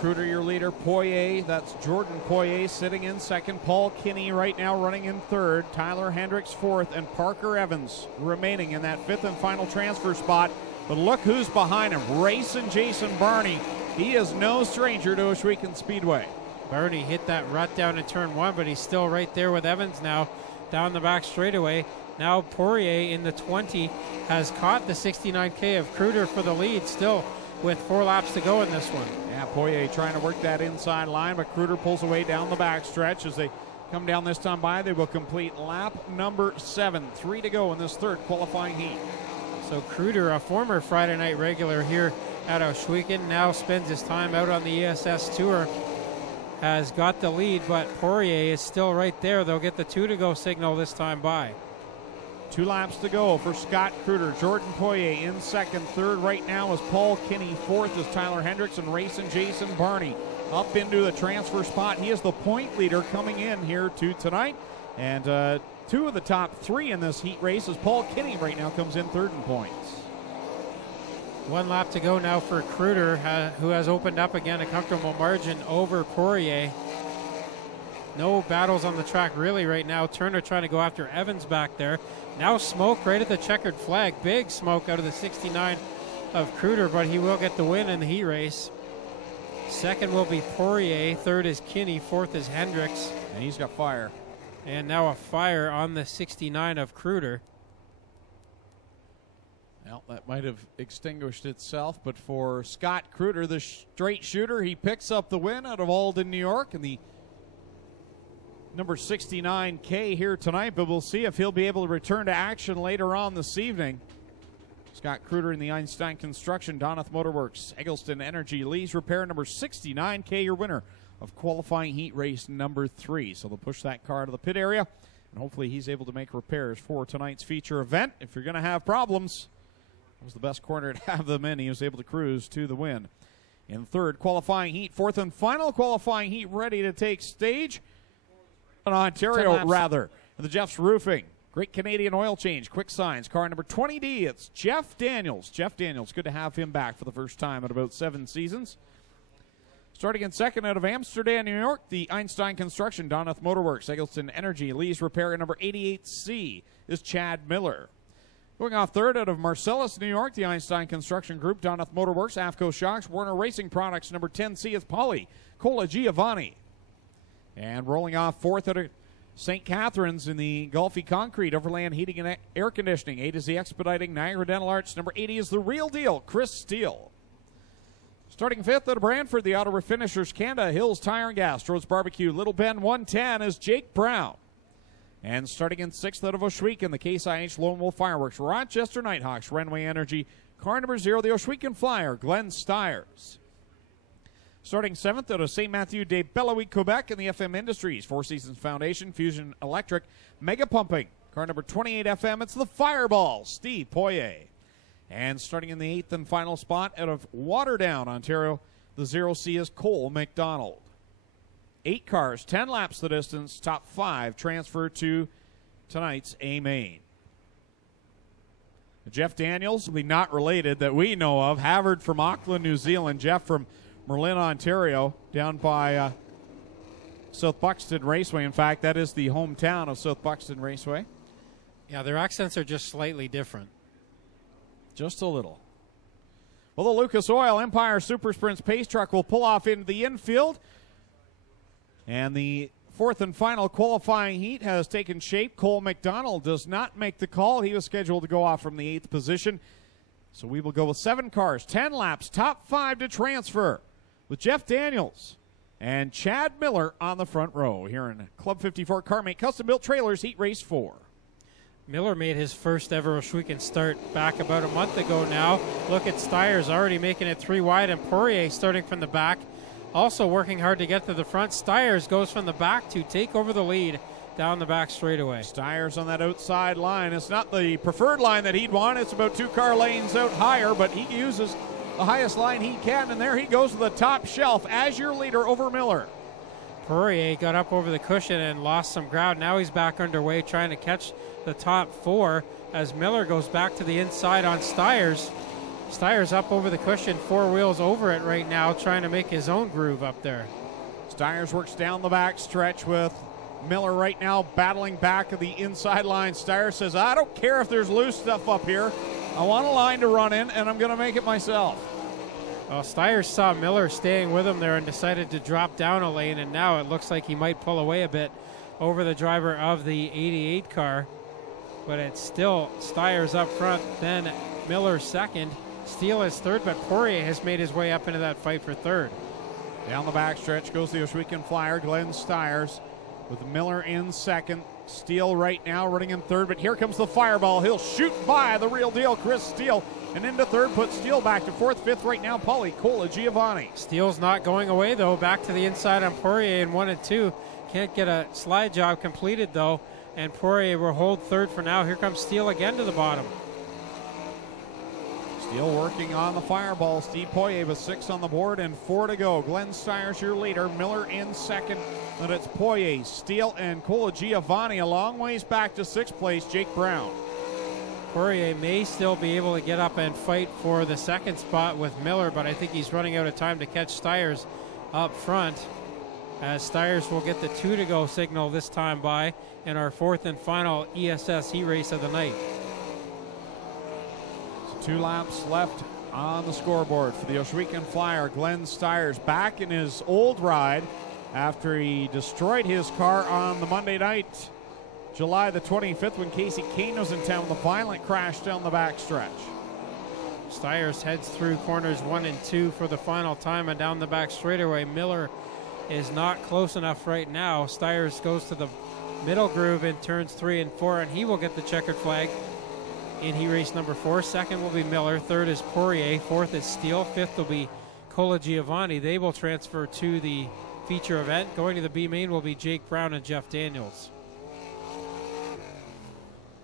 Kruder, your leader. Poirier, that's Jordan Poirier sitting in second. Paul Kinney right now running in third. Tyler Hendricks fourth, and Parker Evans remaining in that 5th and final transfer spot. But look who's behind him, racing Jason Barney. He is no stranger to Ohsweken Speedway. Barney hit that rut down in turn 1, but he's still right there with Evans now down the back straightaway. Now Poirier in the 20 has caught the 69K of Kruder for the lead, still with 4 laps to go in this one. Yeah, Poirier trying to work that inside line, but Kruder pulls away down the back stretch. As they come down this time by, they will complete lap number 7. 3 to go in this third qualifying heat. So Kruder, a former Friday night regular here at Ohsweken, now spends his time out on the ESS Tour, has got the lead, but Poirier is still right there. They'll get the 2 to go signal this time by. 2 laps to go for Scott Kruder. Jordan Poirier in second. Third right now is Paul Kinney. Fourth is Tyler Hendricks, and racing Jason Barney up into the transfer spot. He is the point leader coming in here to tonight. And 2 of the top 3 in this heat race is Paul Kinney right now comes in third in points. 1 lap to go now for Kruder, who has opened up again a comfortable margin over Poirier. No battles on the track really right now. Turner trying to go after Evans back there. Now Smoke right at the checkered flag. Big Smoke out of the 69 of Kruder, but he will get the win in the heat race. Second will be Poirier. Third is Kinney. Fourth is Hendricks. And he's got fire. And now a fire on the 69 of Kruder. Well, that might have extinguished itself, but for Scott Kruder, the straight shooter, he picks up the win out of Alden, New York, and the number 69K here tonight, but we'll see if he'll be able to return to action later on this evening. Scott Kruder in the Einstein Construction, Donath Motorworks, Eggleston Energy, Lee's Repair, number 69K, your winner of qualifying heat race number 3. So they'll push that car to the pit area, and hopefully he's able to make repairs for tonight's feature event. If you're going to have problems, it was the best corner to have them in. He was able to cruise to the win. In third qualifying heat, 4th and final qualifying heat, ready to take stage. In Ontario, rather. The Jeff's Roofing. Great Canadian oil change. Quick signs. Car number 20D. It's Jeff Daniels. Jeff Daniels. Good to have him back for the first time in about 7 seasons. Starting in second out of Amsterdam, New York, the Einstein Construction, Donath Motorworks, Eggleston Energy, Lee's Repair, number 88C is Chad Miller. Going off third out of Marcellus, New York, the Einstein Construction Group, Donath Motorworks, AFCO Shocks, Warner Racing Products, number 10C is Polly Cola Giovanni. And rolling off fourth out of St. Catharines in the Gulfy Concrete, Overland Heating and Air Conditioning, A to Z Expediting, Niagara Dental Arts, number 80 is The Real Deal, Chris Steele. Starting fifth at Brantford, the Auto Refinishers Canada, Hills Tire and Gas, Rhodes Barbecue, Little Bend 110 is Jake Brown. And starting in sixth out of Oshwegan, the Case IH Lone Wolf Fireworks, Rochester Nighthawks, Renway Energy, car number 0, the Oshwegan Flyer, Glenn Styres. Starting seventh out of St. Matthew de Beloit, Quebec, in the FM Industries, Four Seasons Foundation, Fusion Electric, Mega Pumping, car number 28 FM, it's the Fireball, Steve Poirier. And starting in the eighth and final spot out of Waterdown, Ontario, the 0C is Cole McDonald. 8 cars, 10 laps the distance, top 5 transfer to tonight's A main. Jeff Daniels will be not related that we know of. Havard from Auckland, New Zealand. Jeff from Merlin, Ontario, down by South Buxton Raceway. In fact, that is the hometown of South Buxton Raceway. Yeah, their accents are just slightly different. Just a little. Well, the Lucas Oil Empire Super Sprints pace truck will pull off into the infield. And the fourth and final qualifying heat has taken shape. Cole McDonald does not make the call. He was scheduled to go off from the 8th position. So we will go with 7 cars, 10 laps, top 5 to transfer, with Jeff Daniels and Chad Miller on the front row here in Club 54 CarMate Custom Built Trailers Heat Race 4. Miller made his first ever Oshwegan start back about a month ago now. Look at Styres already making it 3 wide, and Poirier starting from the back, also working hard to get to the front. Styres goes from the back to take over the lead down the back straightaway. Styres on that outside line. It's not the preferred line that he'd want. It's about 2 car lanes out higher, but he uses the highest line he can, and there he goes to the top shelf as your leader over Miller. Poirier got up over the cushion and lost some ground. Now he's back underway trying to catch the top 4 as Miller goes back to the inside on Styres. Styres up over the cushion, 4 wheels over it right now, trying to make his own groove up there. Styres works down the back stretch with Miller right now battling back of the inside line. Styres says, I don't care if there's loose stuff up here. I want a line to run in, and I'm going to make it myself. Well, Styres saw Miller staying with him there and decided to drop down a lane, and now it looks like he might pull away a bit over the driver of the 88 car. But it's still Styres up front, then Miller second. Steele is third, but Poirier has made his way up into that fight for third. Down the back stretch goes the Oshwegan Flyer, Glenn Styres, with Miller in second. Steele right now running in third, but here comes the Fireball. He'll shoot by the real deal, Chris Steele, and into third, put Steele back to fourth, fifth right now, Paulie Colagiovanni. Steele's not going away, though. Back to the inside on Poirier in 1 and 2. Can't get a slide job completed, though, and Poirier will hold third for now. Here comes Steele again to the bottom. Steele working on the Fireball. Steve Poirier with 6 on the board and 4 to go. Glenn Styres your leader. Miller in second. Then it's Poirier, Steele, and Colagiovanni. A long ways back to 6th place, Jake Brown. Poirier may still be able to get up and fight for the second spot with Miller, but I think he's running out of time to catch Styres up front, as Styres will get the 2 to go signal this time by in our 4th and final ESS heat race of the night. 2 laps left on the scoreboard for the Oshwegan Flyer. Glenn Styres back in his old ride after he destroyed his car on the Monday night, July the 25th, when Casey Kane was in town with a violent crash down the back stretch. Styres heads through corners 1 and 2 for the final time and down the back straightaway. Miller is not close enough right now. Styres goes to the middle groove in turns 3 and 4, and he will get the checkered flag in heat race number 4. Second will be Miller. Third is Poirier. Fourth is Steele. Fifth will be Colagiovanni. They will transfer to the feature event. Going to the B main will be Jake Brown and Jeff Daniels.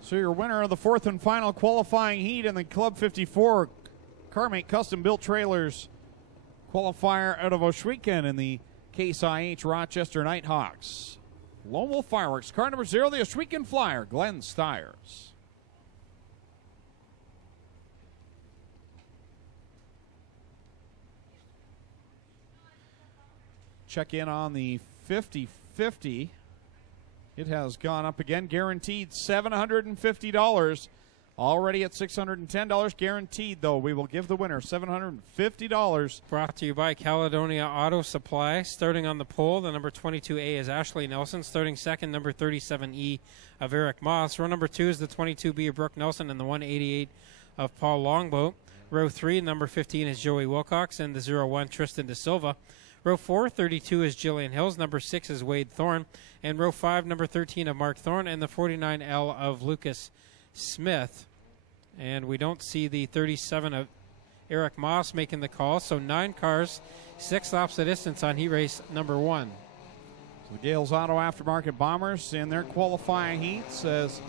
So your winner of the 4th and final qualifying heat in the Club 54 CarMate Custom Built Trailers qualifier out of Oshwegan in the Case IH Rochester Nighthawks. Lone Wolf Fireworks, car number 0, the Oshwegan Flyer, Glenn Styres. Check in on the 50-50. It has gone up again, guaranteed $750. Already at $610 guaranteed, though. We will give the winner $750. Brought to you by Caledonia Auto Supply. Starting on the pole, the number 22A is Ashley Nelson. Starting second, number 37E of Eric Moss. Row number 2 is the 22B of Brooke Nelson and the 188 of Paul Longboat. Row 3, number 15 is Joey Wilcox, and the 0-1, Tristan De Silva. Row 4, 32 is Jillian Hills, number 6 is Wade Thorne, and row 5, number 13 of Mark Thorne, and the 49L of Lucas Smith. And we don't see the 37 of Eric Moss making the call, so 9 cars, 6 laps the distance on heat race number 1. So the Gales Auto Aftermarket Bombers in their qualifying heats as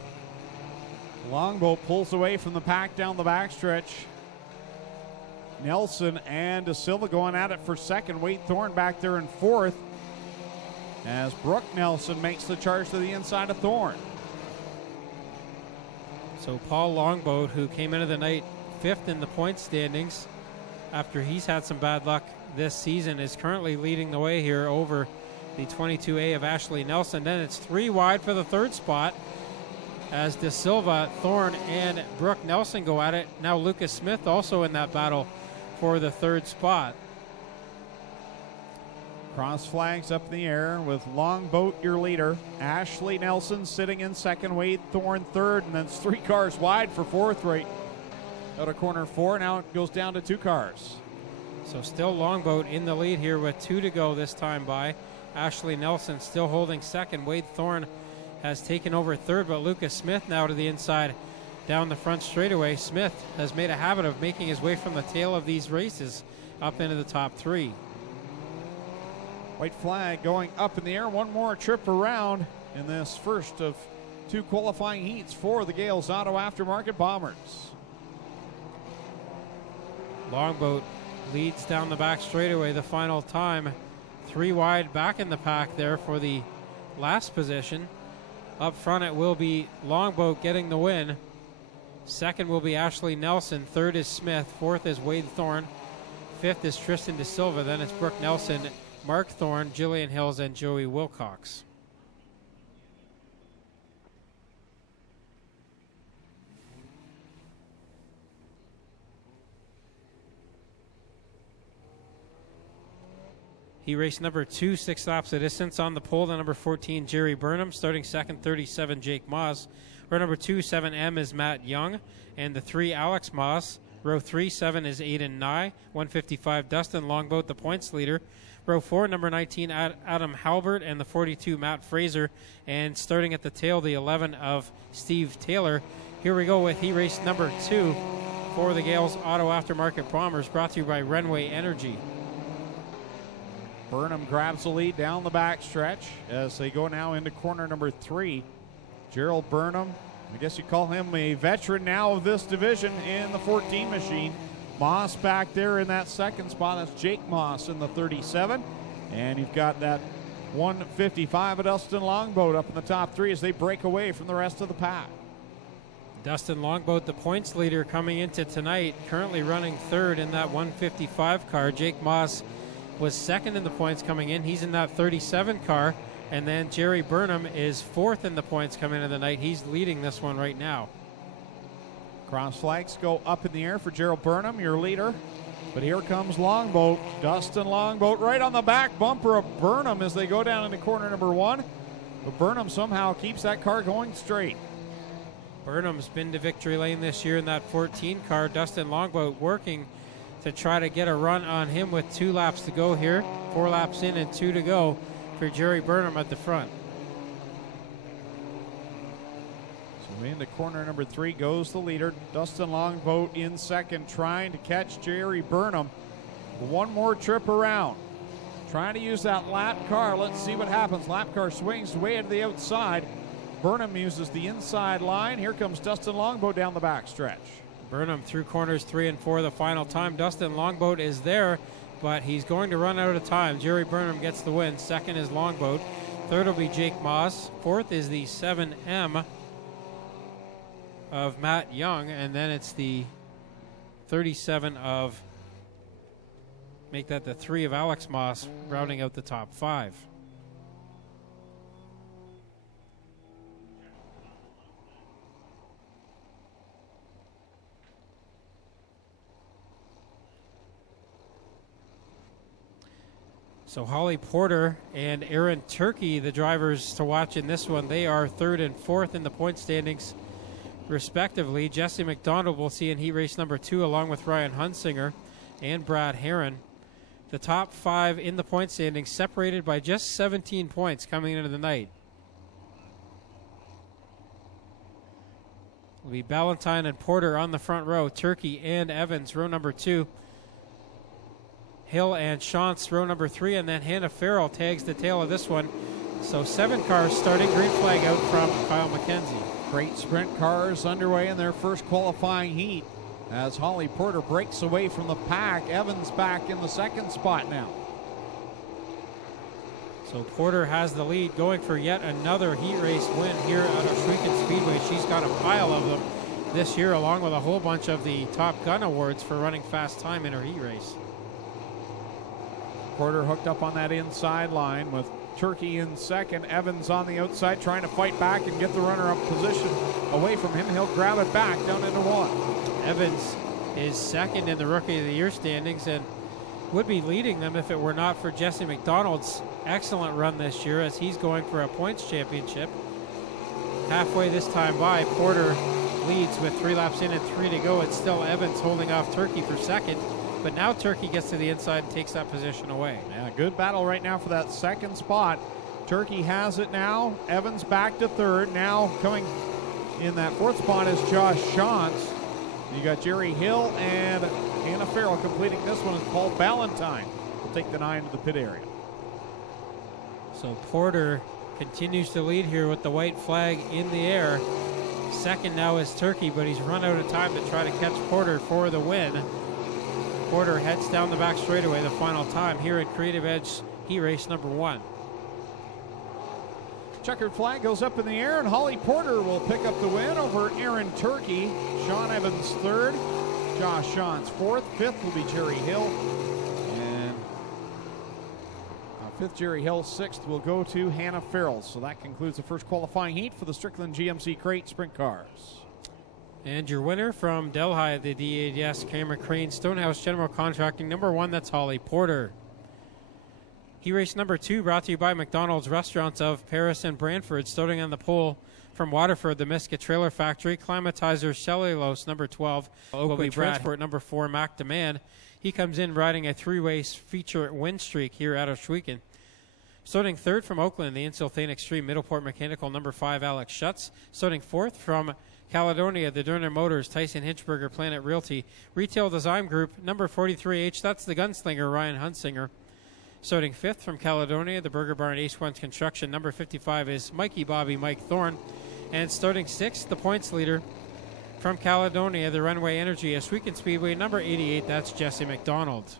Longboat pulls away from the pack down the backstretch. Nelson and De Silva going at it for second. Wade Thorne back there in fourth as Brooke Nelson makes the charge to the inside of Thorne. So Paul Longboat, who came into the night 5th in the point standings after he's had some bad luck this season, is currently leading the way here over the 22A of Ashley Nelson. Then it's 3 wide for the 3rd spot as De Silva, Thorne, and Brooke Nelson go at it. Now Lucas Smith also in that battle for the 3rd spot. Cross flags up in the air with Longboat your leader. Ashley Nelson sitting in second, Wade Thorne third, and then it's 3 cars wide for fourth right out of corner 4. Now it goes down to 2 cars. So still Longboat in the lead here with 2 to go this time by. Ashley Nelson still holding second. Wade Thorne has taken over third, but Lucas Smith now to the inside down the front straightaway. Smith has made a habit of making his way from the tail of these races up into the top 3. White flag going up in the air. One more trip around in this first of 2 qualifying heats for the Gales Auto Aftermarket Bombers. Longboat leads down the back straightaway the final time. 3 wide back in the pack there for the last position. Up front it will be Longboat getting the win. Second will be Ashley Nelson. Third is Smith. Fourth is Wade Thorne. Fifth is Tristan De Silva. Then it's Brooke Nelson, Mark Thorne, Jillian Hills, and Joey Wilcox. He raced number 2, 6 laps of distance on the pole. The number 14, Jerry Burnham. Starting second, 37, Jake Moss. Row number 2, 7M is Matt Young. And the 3, Alex Moss. Row 3, 7 is Aiden Nye. 155, Dustin Longboat, the points leader. Row 4, number 19, Adam Halbert. And the 42, Matt Fraser. And starting at the tail, the 11 of Steve Taylor. Here we go with heat race number 2 for the Gales Auto Aftermarket Bombers, brought to you by Renway Energy. Burnham grabs the lead down the back stretch as they go now into corner number 3. Gerald Burnham, I guess you call him a veteran now of this division in the 14 machine. Moss back there in that second spot. That's Jake Moss in the 37. And you've got that 155 of Dustin Longboat up in the top 3 as they break away from the rest of the pack. Dustin Longboat, the points leader coming into tonight, currently running third in that 155 car. Jake Moss was second in the points coming in. He's in that 37 car. And then Jerry Burnham is fourth in the points coming into the night. He's leading this one right now. Cross flags go up in the air for Gerald Burnham, your leader. But here comes Longboat. Dustin Longboat right on the back bumper of Burnham as they go down into corner number 1. But Burnham somehow keeps that car going straight. Burnham's been to victory lane this year in that 14 car. Dustin Longboat working to try to get a run on him with 2 laps to go here. 4 laps in and 2 to go for Jerry Burnham at the front. So into corner number 3 goes the leader. Dustin Longboat in second, trying to catch Jerry Burnham. One more trip around. Trying to use that lap car. Let's see what happens. Lap car swings way to the outside. Burnham uses the inside line. Here comes Dustin Longboat down the back stretch. Burnham through corners 3 and 4 the final time. Dustin Longboat is there, but he's going to run out of time. Jerry Burnham gets the win. Second is Longboat. Third will be Jake Moss. Fourth is the 7M of Matt Young. And then it's the 37 of, make that the 3 of Alex Moss, rounding out the top 5. So Holly Porter and Aaron Turkey, the drivers to watch in this one, they are 3rd and 4th in the point standings. respectively. Jesse McDonald will see in heat race number 2 along with Ryan Hunsinger and Brad Herron. The top 5 in the point standings separated by just 17 points coming into the night. Will be Ballantyne and Porter on the front row. Turkey and Evans, row number 2. Hill and Shantz, row number 3. And then Hannah Farrell tags the tail of this one. So 7 cars starting. Green flag out from Kyle McKenzie. Great sprint cars underway in their first qualifying heat as Holly Porter breaks away from the pack. Evans back in the second spot now. So Porter has the lead, going for yet another heat race win here at Ohsweken Speedway. She's got a pile of them this year, along with a whole bunch of the Top Gun awards for running fast time in her heat race. Porter hooked up on that inside line with Turkey in second. Evans on the outside trying to fight back and get the runner-up position away from him. He'll grab it back down into 1. Evans is second in the Rookie of the Year standings and would be leading them if it were not for Jesse McDonald's excellent run this year, as he's going for a points championship. Halfway this time by, Porter leads with 3 laps in and 3 to go. It's still Evans holding off Turkey for second, but now Turkey gets to the inside and takes that position away. Yeah, good battle right now for that second spot. Turkey has it now. Evans back to third. Now coming in that fourth spot is Josh Shantz. You got Jerry Hill and Hannah Farrell completing this one is Paul Ballantyne. Will take the 9 to the pit area. So Porter continues to lead here with the white flag in the air. Second now is Turkey, but he's run out of time to try to catch Porter for the win. Porter heads down the back straightaway the final time here at Creative Edge heat race number 1. Checkered flag goes up in the air, and Holly Porter will pick up the win over Aaron Turkey. Sean Evans third, Josh Shantz fourth, fifth will be Jerry Hill, and fifth Jerry Hill, sixth will go to Hannah Farrell. So that concludes the first qualifying heat for the Strickland GMC Crate Sprint Cars. And your winner from Delhi, the DADS Camera Crane Stonehouse General Contracting, number 1, that's Holly Porter. Heat race number 2 brought to you by McDonald's Restaurants of Paris and Brantford. Starting on the pole from Waterford, the Miska Trailer Factory. Climatizer Cellulose, number 12. Oakley Transport, number 4, Mac Demand. He comes in riding a 3-race feature win streak here at Ohsweken. Starting third from Oakland, the Insulthane Extreme Middleport Mechanical, number 5, Alex Schutz. Starting fourth from Caledonia, the Derner Motors, Tyson Hinchberger, Planet Realty. Retail Design Group, number 43H, that's the Gunslinger, Ryan Hunsinger. Starting fifth from Caledonia, the Burger Barn Ace One Construction, number 55 is Mikey Bobby Mike Thorne. And starting sixth, the points leader from Caledonia, the Runway Energy, Ohsweken Speedway, number 88, that's Jesse McDonald.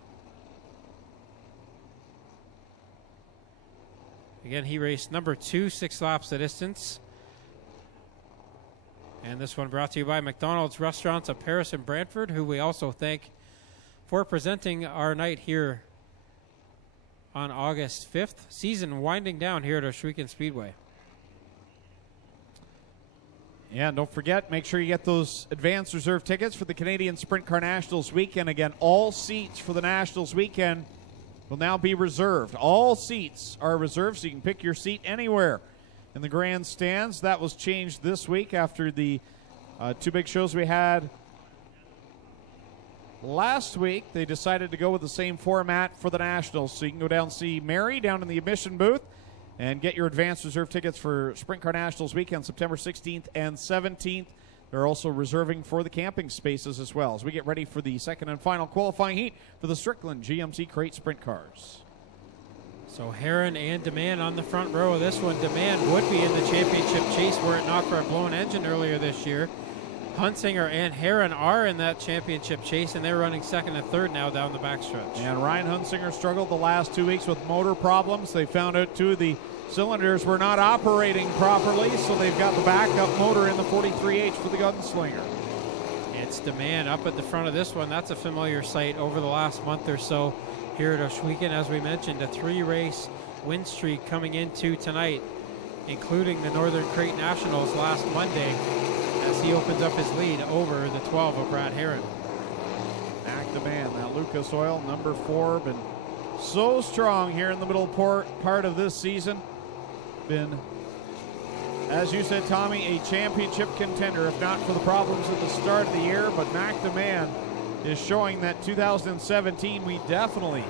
Again, he raced number 2, 6 laps the distance. And this one brought to you by McDonald's Restaurants of Paris and Brantford, who we also thank for presenting our night here on August 5th. Season winding down here at Ohsweken Speedway. Yeah, and don't forget, make sure you get those advanced reserve tickets for the Canadian Sprint Car Nationals weekend. Again, all seats for the Nationals weekend will now be reserved. All seats are reserved, so you can pick your seat anywhere in the grandstands. That was changed this week after the 2 big shows we had last week. They decided to go with the same format for the Nationals, so you can go down and see Mary down in the admission booth and get your advanced reserve tickets for Sprint Car Nationals weekend, September 16th and 17th. They're also reserving for the camping spaces as well as we get ready for the second and final qualifying heat for the Strickland GMC Crate Sprint Cars. So Heron and Demand on the front row of this one. Demand would be in the championship chase were it not for a blown engine earlier this year. Hunsinger and Heron are in that championship chase, and they're running second and third now down the backstretch. And Ryan Hunsinger struggled the last 2 weeks with motor problems. They found out 2 of the cylinders were not operating properly, so they've got the backup motor in the 43H for the Gunslinger. It's Demand up at the front of this one. That's a familiar sight over the last month or so here at Ohsweken. As we mentioned, a 3-race win streak coming into tonight, including the Northern Crate Nationals last Monday, as he opens up his lead over the 12 of Brad Herron. Mac Demand, that Lucas Oil, number 4, been so strong here in the middle part of this season. Been As you said, Tommy, a championship contender, if not for the problems at the start of the year. But McDeman is showing that 2017 we definitely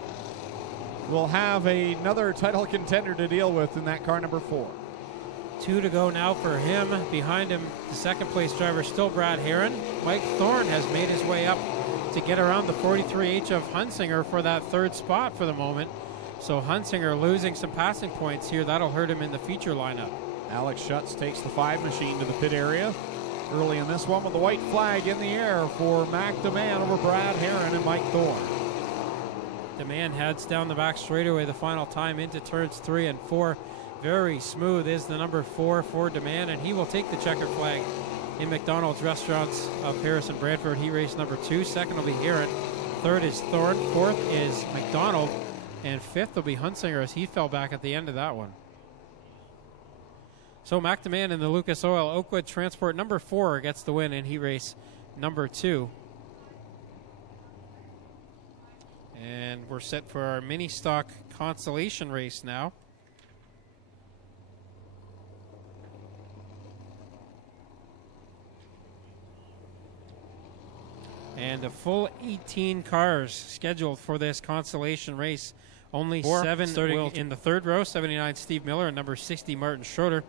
will have another title contender to deal with in that car number 4. 2 to go now for him. Behind him, the second place driver, still Brad Herron. Mike Thorne has made his way up to get around the 43H of Hunsinger for that 3rd spot for the moment. So Hunsinger losing some passing points here. That'll hurt him in the feature lineup. Alex Schutz takes the 5 machine to the pit area early in this one with the white flag in the air for McDeman over Brad Herron and Mike Thorne. DeMann heads down the back straightaway the final time into turns 3 and 4. Very smooth is the number 4 for DeMann, and he will take the checkered flag in McDonald's Restaurants of Paris and Brantford. He raced number 2. Second will be Herron. Third is Thorne. Fourth is McDonald. And fifth will be Hunsinger as he fell back at the end of that one. So McDeman in the Lucas Oil Oakwood Transport number 4 gets the win in heat race number 2. And we're set for our mini stock consolation race now. And a full 18 cars scheduled for this consolation race. Only 7 starting in the 3rd row, 79 Steve Miller and number 60 Martin Schroeder.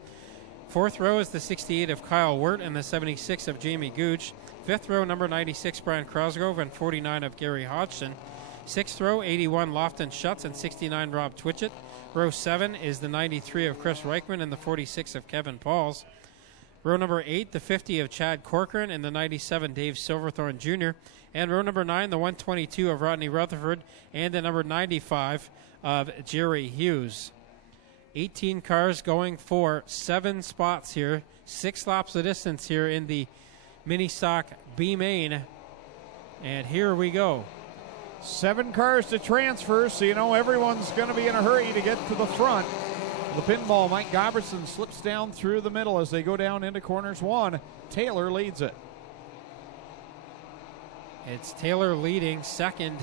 4th row is the 68 of Kyle Wirt and the 76 of Jamie Gooch. 5th row, number 96 Brian Crosgrove and 49 of Gary Hodgson. 6th row, 81 Lofton Schutz and 69 Rob Twitchett. Row 7 is the 93 of Chris Reichman and the 46 of Kevin Pauls. Row number 8, the 50 of Chad Corcoran and the 97 Dave Silverthorne Jr. And row number 9, the 122 of Rodney Rutherford and the number 95 of Jerry Hughes. 18 cars going for 7 spots here. 6 laps of distance here in the mini stock B main. And here we go. 7 cars to transfer, so you know everyone's going to be in a hurry to get to the front. The pinball, Mike Goberson slips down through the middle as they go down into corners 1. Taylor leads it. It's Taylor leading. Second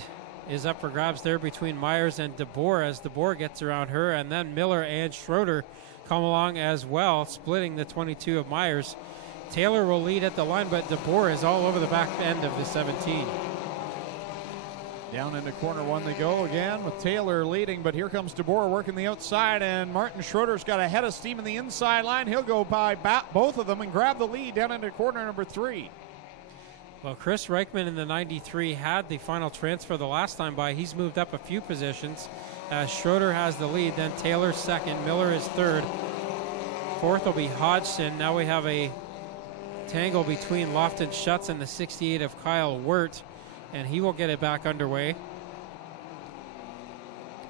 is up for grabs there between Myers and DeBoer as DeBoer gets around her. And then Miller and Schroeder come along as well, splitting the 22 of Myers. Taylor will lead at the line, but DeBoer is all over the back end of the 17. Down into corner 1 they go again with Taylor leading, but here comes DeBoer working the outside, and Martin Schroeder's got a head of steam in the inside line. He'll go by both of them and grab the lead down into corner number 3. Well, Chris Reichman in the 93 had the final transfer the last time by. He's moved up a few positions as Schroeder has the lead, then Taylor second, Miller is third. Fourth will be Hodgson. Now we have a tangle between Lofton Schutz and the 68 of Kyle Wirt, and he will get it back underway.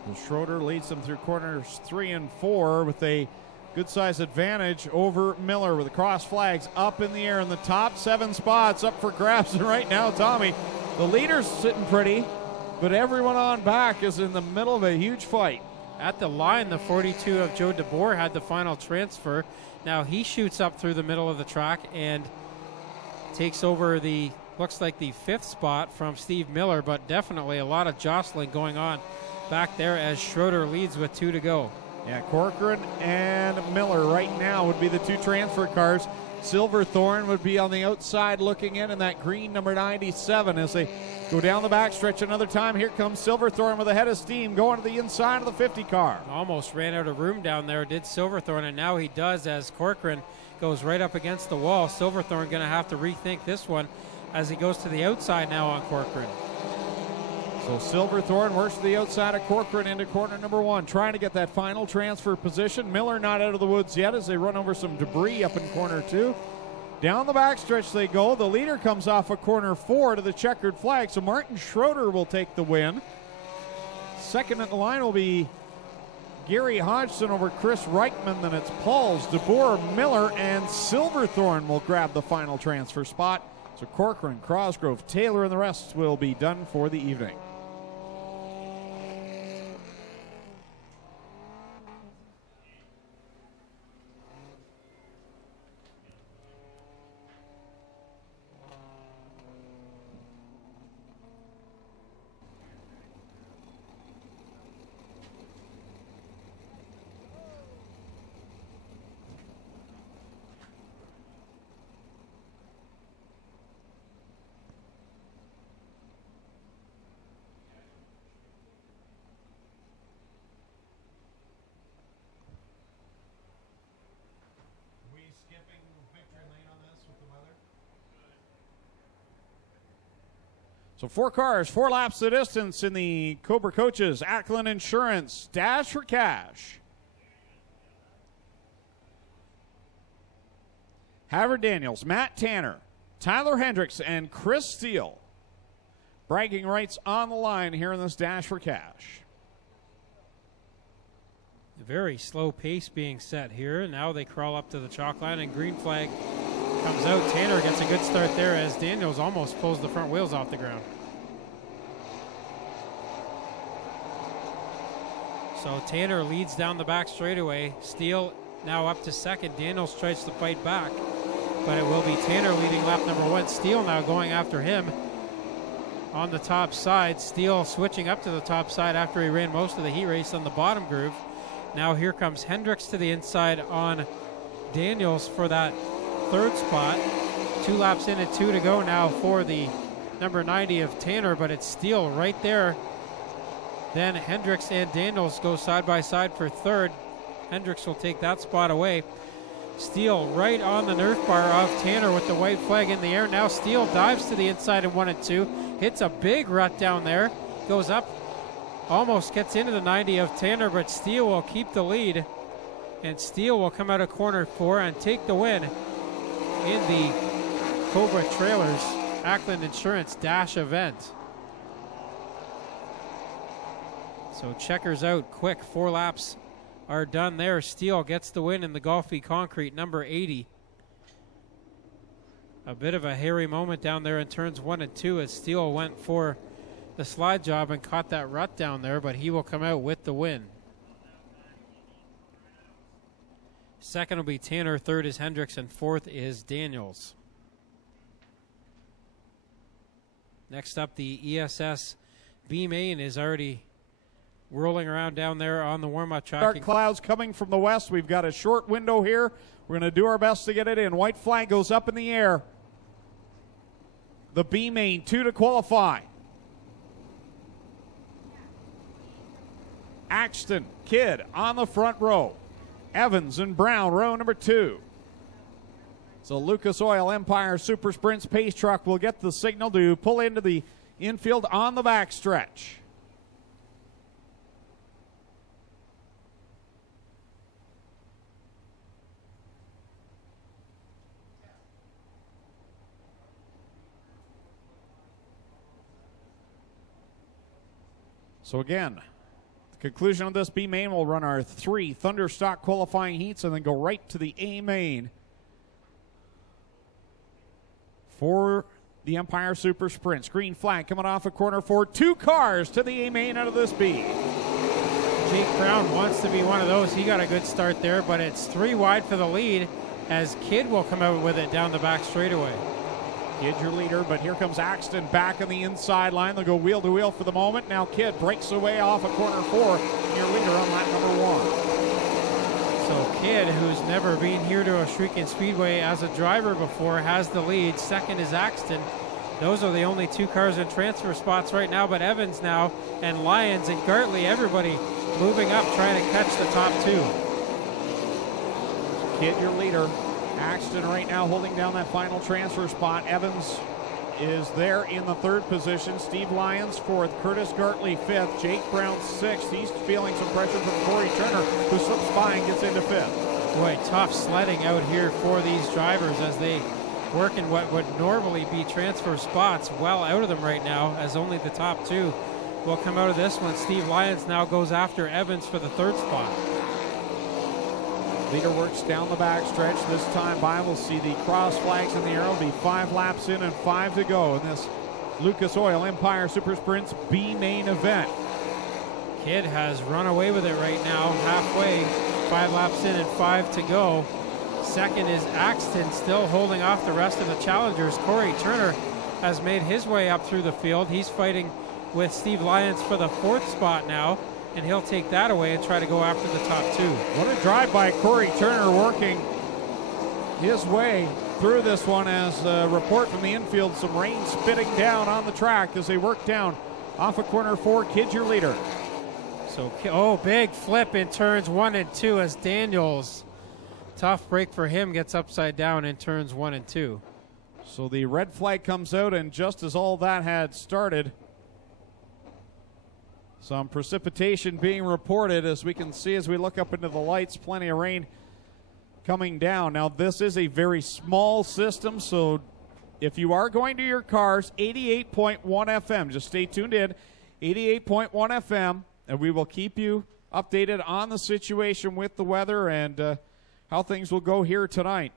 And Schroeder leads them through corners 3 and 4 with a good size advantage over Miller with the cross flags up in the air in the top 7 spots up for grabs. And right now, Tommy, the leader's sitting pretty, but everyone on back is in the middle of a huge fight. At the line, the 42 of Joe DeBoer had the final transfer. Now he shoots up through the middle of the track and takes over the, looks like the 5th spot from Steve Miller, but definitely a lot of jostling going on back there as Schroeder leads with 2 to go. Yeah, Corcoran and Miller right now would be the 2 transfer cars. Silverthorne would be on the outside looking in that green number 97 as they go down the backstretch another time. Here comes Silverthorne with a head of steam going to the inside of the 50 car. Almost ran out of room down there, did Silverthorne, and now he does as Corcoran goes right up against the wall. Silverthorne going to have to rethink this one as he goes to the outside now on Corcoran. So Silverthorne works to the outside of Corcoran into corner number 1, trying to get that final transfer position. Miller not out of the woods yet as they run over some debris up in corner 2. Down the backstretch they go. The leader comes off of corner 4 to the checkered flag, so Martin Schroeder will take the win. Second in the line will be Gary Hodgson over Chris Reichman. Then it's Pauls, DeBoer, Miller, and Silverthorne will grab the final transfer spot. So Corcoran, Crosgrove, Taylor, and the rest will be done for the evening. So 4 cars, 4 laps the distance in the Cobra Coaches Ackland Insurance Dash for Cash. Havard Daniels, Matt Tanner, Tyler Hendricks, and Chris Steele. Bragging rights on the line here in this Dash for Cash. A very slow pace being set here. Now they crawl up to the chalk line, and green flag comes out. Tanner gets a good start there as Daniels almost pulls the front wheels off the ground. So Tanner leads down the back straightaway. Steele now up to second. Daniels tries to fight back, but it will be Tanner leading lap number 1. Steele now going after him on the top side. Steele switching up to the top side after he ran most of the heat race on the bottom groove. Now here comes Hendricks to the inside on Daniels for that 3rd spot. 2 laps in and 2 to go now for the number 90 of Tanner, but it's Steele right there. Then Hendricks and Daniels go side by side for 3rd. Hendricks will take that spot away. Steele right on the nerf bar of Tanner with the white flag in the air. Now Steele dives to the inside in 1 and 2. Hits a big rut down there. Goes up, almost gets into the 90 of Tanner, but Steele will keep the lead. And Steele will come out of corner 4 and take the win in the Cobra Trailers Ackland Insurance Dash event. So checkers out quick. 4 laps are done there. Steele gets the win in the Golfy Concrete, number 80. A bit of a hairy moment down there in turns 1 and 2 as Steele went for the slide job and caught that rut down there, but he will come out with the win. Second will be Tanner, 3rd is Hendricks, and 4th is Daniels. Next up, the ESS B main is already whirling around down there on the warm-up track. Dark clouds coming from the west. We've got a short window here. We're going to do our best to get it in. White flag goes up in the air. The B main, 2 to qualify. Axton, Kidd on the front row. Evans and Brown, row number 2. So Lucas Oil Empire Super Sprints pace truck will get the signal to pull into the infield on the back stretch. So again, the conclusion of this B main will run our 3 Thunderstock qualifying heats and then go right to the A main for the Empire Super Sprints. Green flag coming off of corner 4. 2 cars to the A main out of this B. Jake Brown wants to be one of those. He got a good start there, but it's 3 wide for the lead as Kidd will come out with it down the back straightaway. Kidd your leader, but here comes Axton back on the inside line. They'll go wheel to wheel for the moment. Now Kidd breaks away off of corner 4. Your leader on lap number 1. So Kidd, who's never been here to a Shrieking Speedway as a driver before, has the lead. Second is Axton. Those are the only 2 cars in transfer spots right now, but Evans now and Lyons and Gartley, everybody moving up trying to catch the top 2. Kidd your leader. Axton right now holding down that final transfer spot. Evans is there in the 3rd position. Steve Lyons 4th. Curtis Gartley 5th. Jake Brown 6th. He's feeling some pressure from Corey Turner, who slips by and gets into 5th. Boy, tough sledding out here for these drivers as they work in what would normally be transfer spots well out of them right now, as only the top 2 will come out of this one. Steve Lyons now goes after Evans for the 3rd spot. Leader works down the back stretch. This time by, we'll see the cross flags in the air. It'll be 5 laps in and 5 to go in this Lucas Oil Empire Super Sprints B main event. Kidd has run away with it right now, halfway. 5 laps in and 5 to go. Second is Axton, still holding off the rest of the challengers. Corey Turner has made his way up through the field. He's fighting with Steve Lyons for the 4th spot now, and he'll take that away and try to go after the top 2. What a drive by Corey Turner, working his way through this one as a report from the infield. Some rain spitting down on the track as they work down off of corner 4. Kidd your leader. So, big flip in turns 1 and 2 as Daniels, tough break for him, gets upside down in turns 1 and 2. So the red flag comes out, and just as all that had started, some precipitation being reported, as we can see as we look up into the lights. Plenty of rain coming down. Now, this is a very small system, so if you are going to your cars, 88.1 FM. Just stay tuned in, 88.1 FM, and we will keep you updated on the situation with the weather and how things will go here tonight.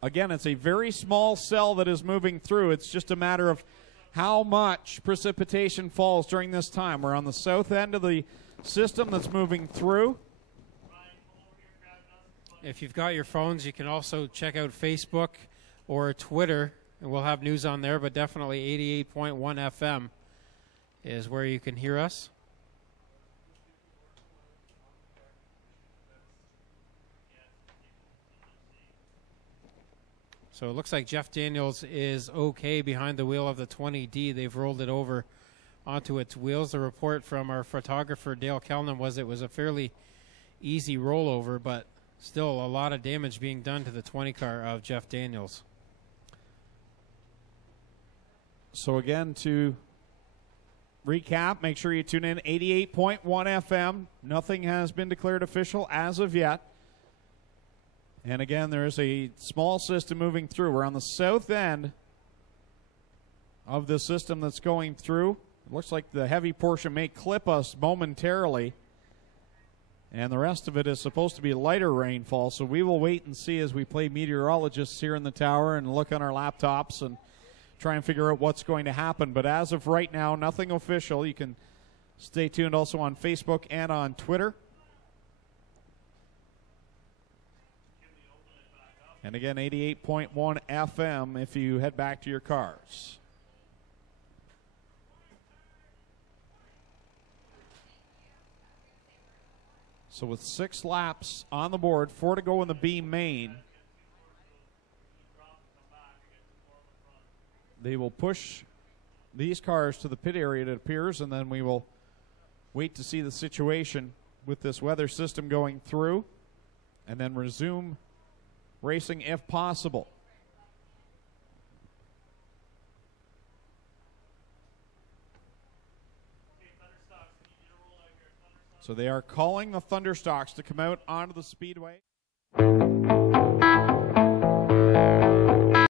Again, it's a very small cell that is moving through. It's just a matter of how much precipitation falls during this time. We're on the south end of the system that's moving through. If you've got your phones, you can also check out Facebook or Twitter, and we'll have news on there, but definitely 88.1 FM is where you can hear us. So it looks like Jeff Daniels is okay behind the wheel of the 20D. They've rolled it over onto its wheels. The report from our photographer, Dale Kellnan, was it was a fairly easy rollover, but still a lot of damage being done to the 20 car of Jeff Daniels. So again, to recap, make sure you tune in, 88.1 FM. Nothing has been declared official as of yet. And again, there is a small system moving through. We're on the south end of the system that's going through. It looks like the heavy portion may clip us momentarily, and the rest of it is supposed to be lighter rainfall. So we will wait and see as we play meteorologists here in the tower and look on our laptops and try and figure out what's going to happen. But as of right now, nothing official. You can stay tuned also on Facebook and on Twitter. And again, 88.1 FM if you head back to your cars. So with 6 laps on the board, 4 to go in the B main, they will push these cars to the pit area, it appears, and then we will wait to see the situation with this weather system going through and then resume racing if possible. So they are calling the Thunderstocks to come out onto the speedway.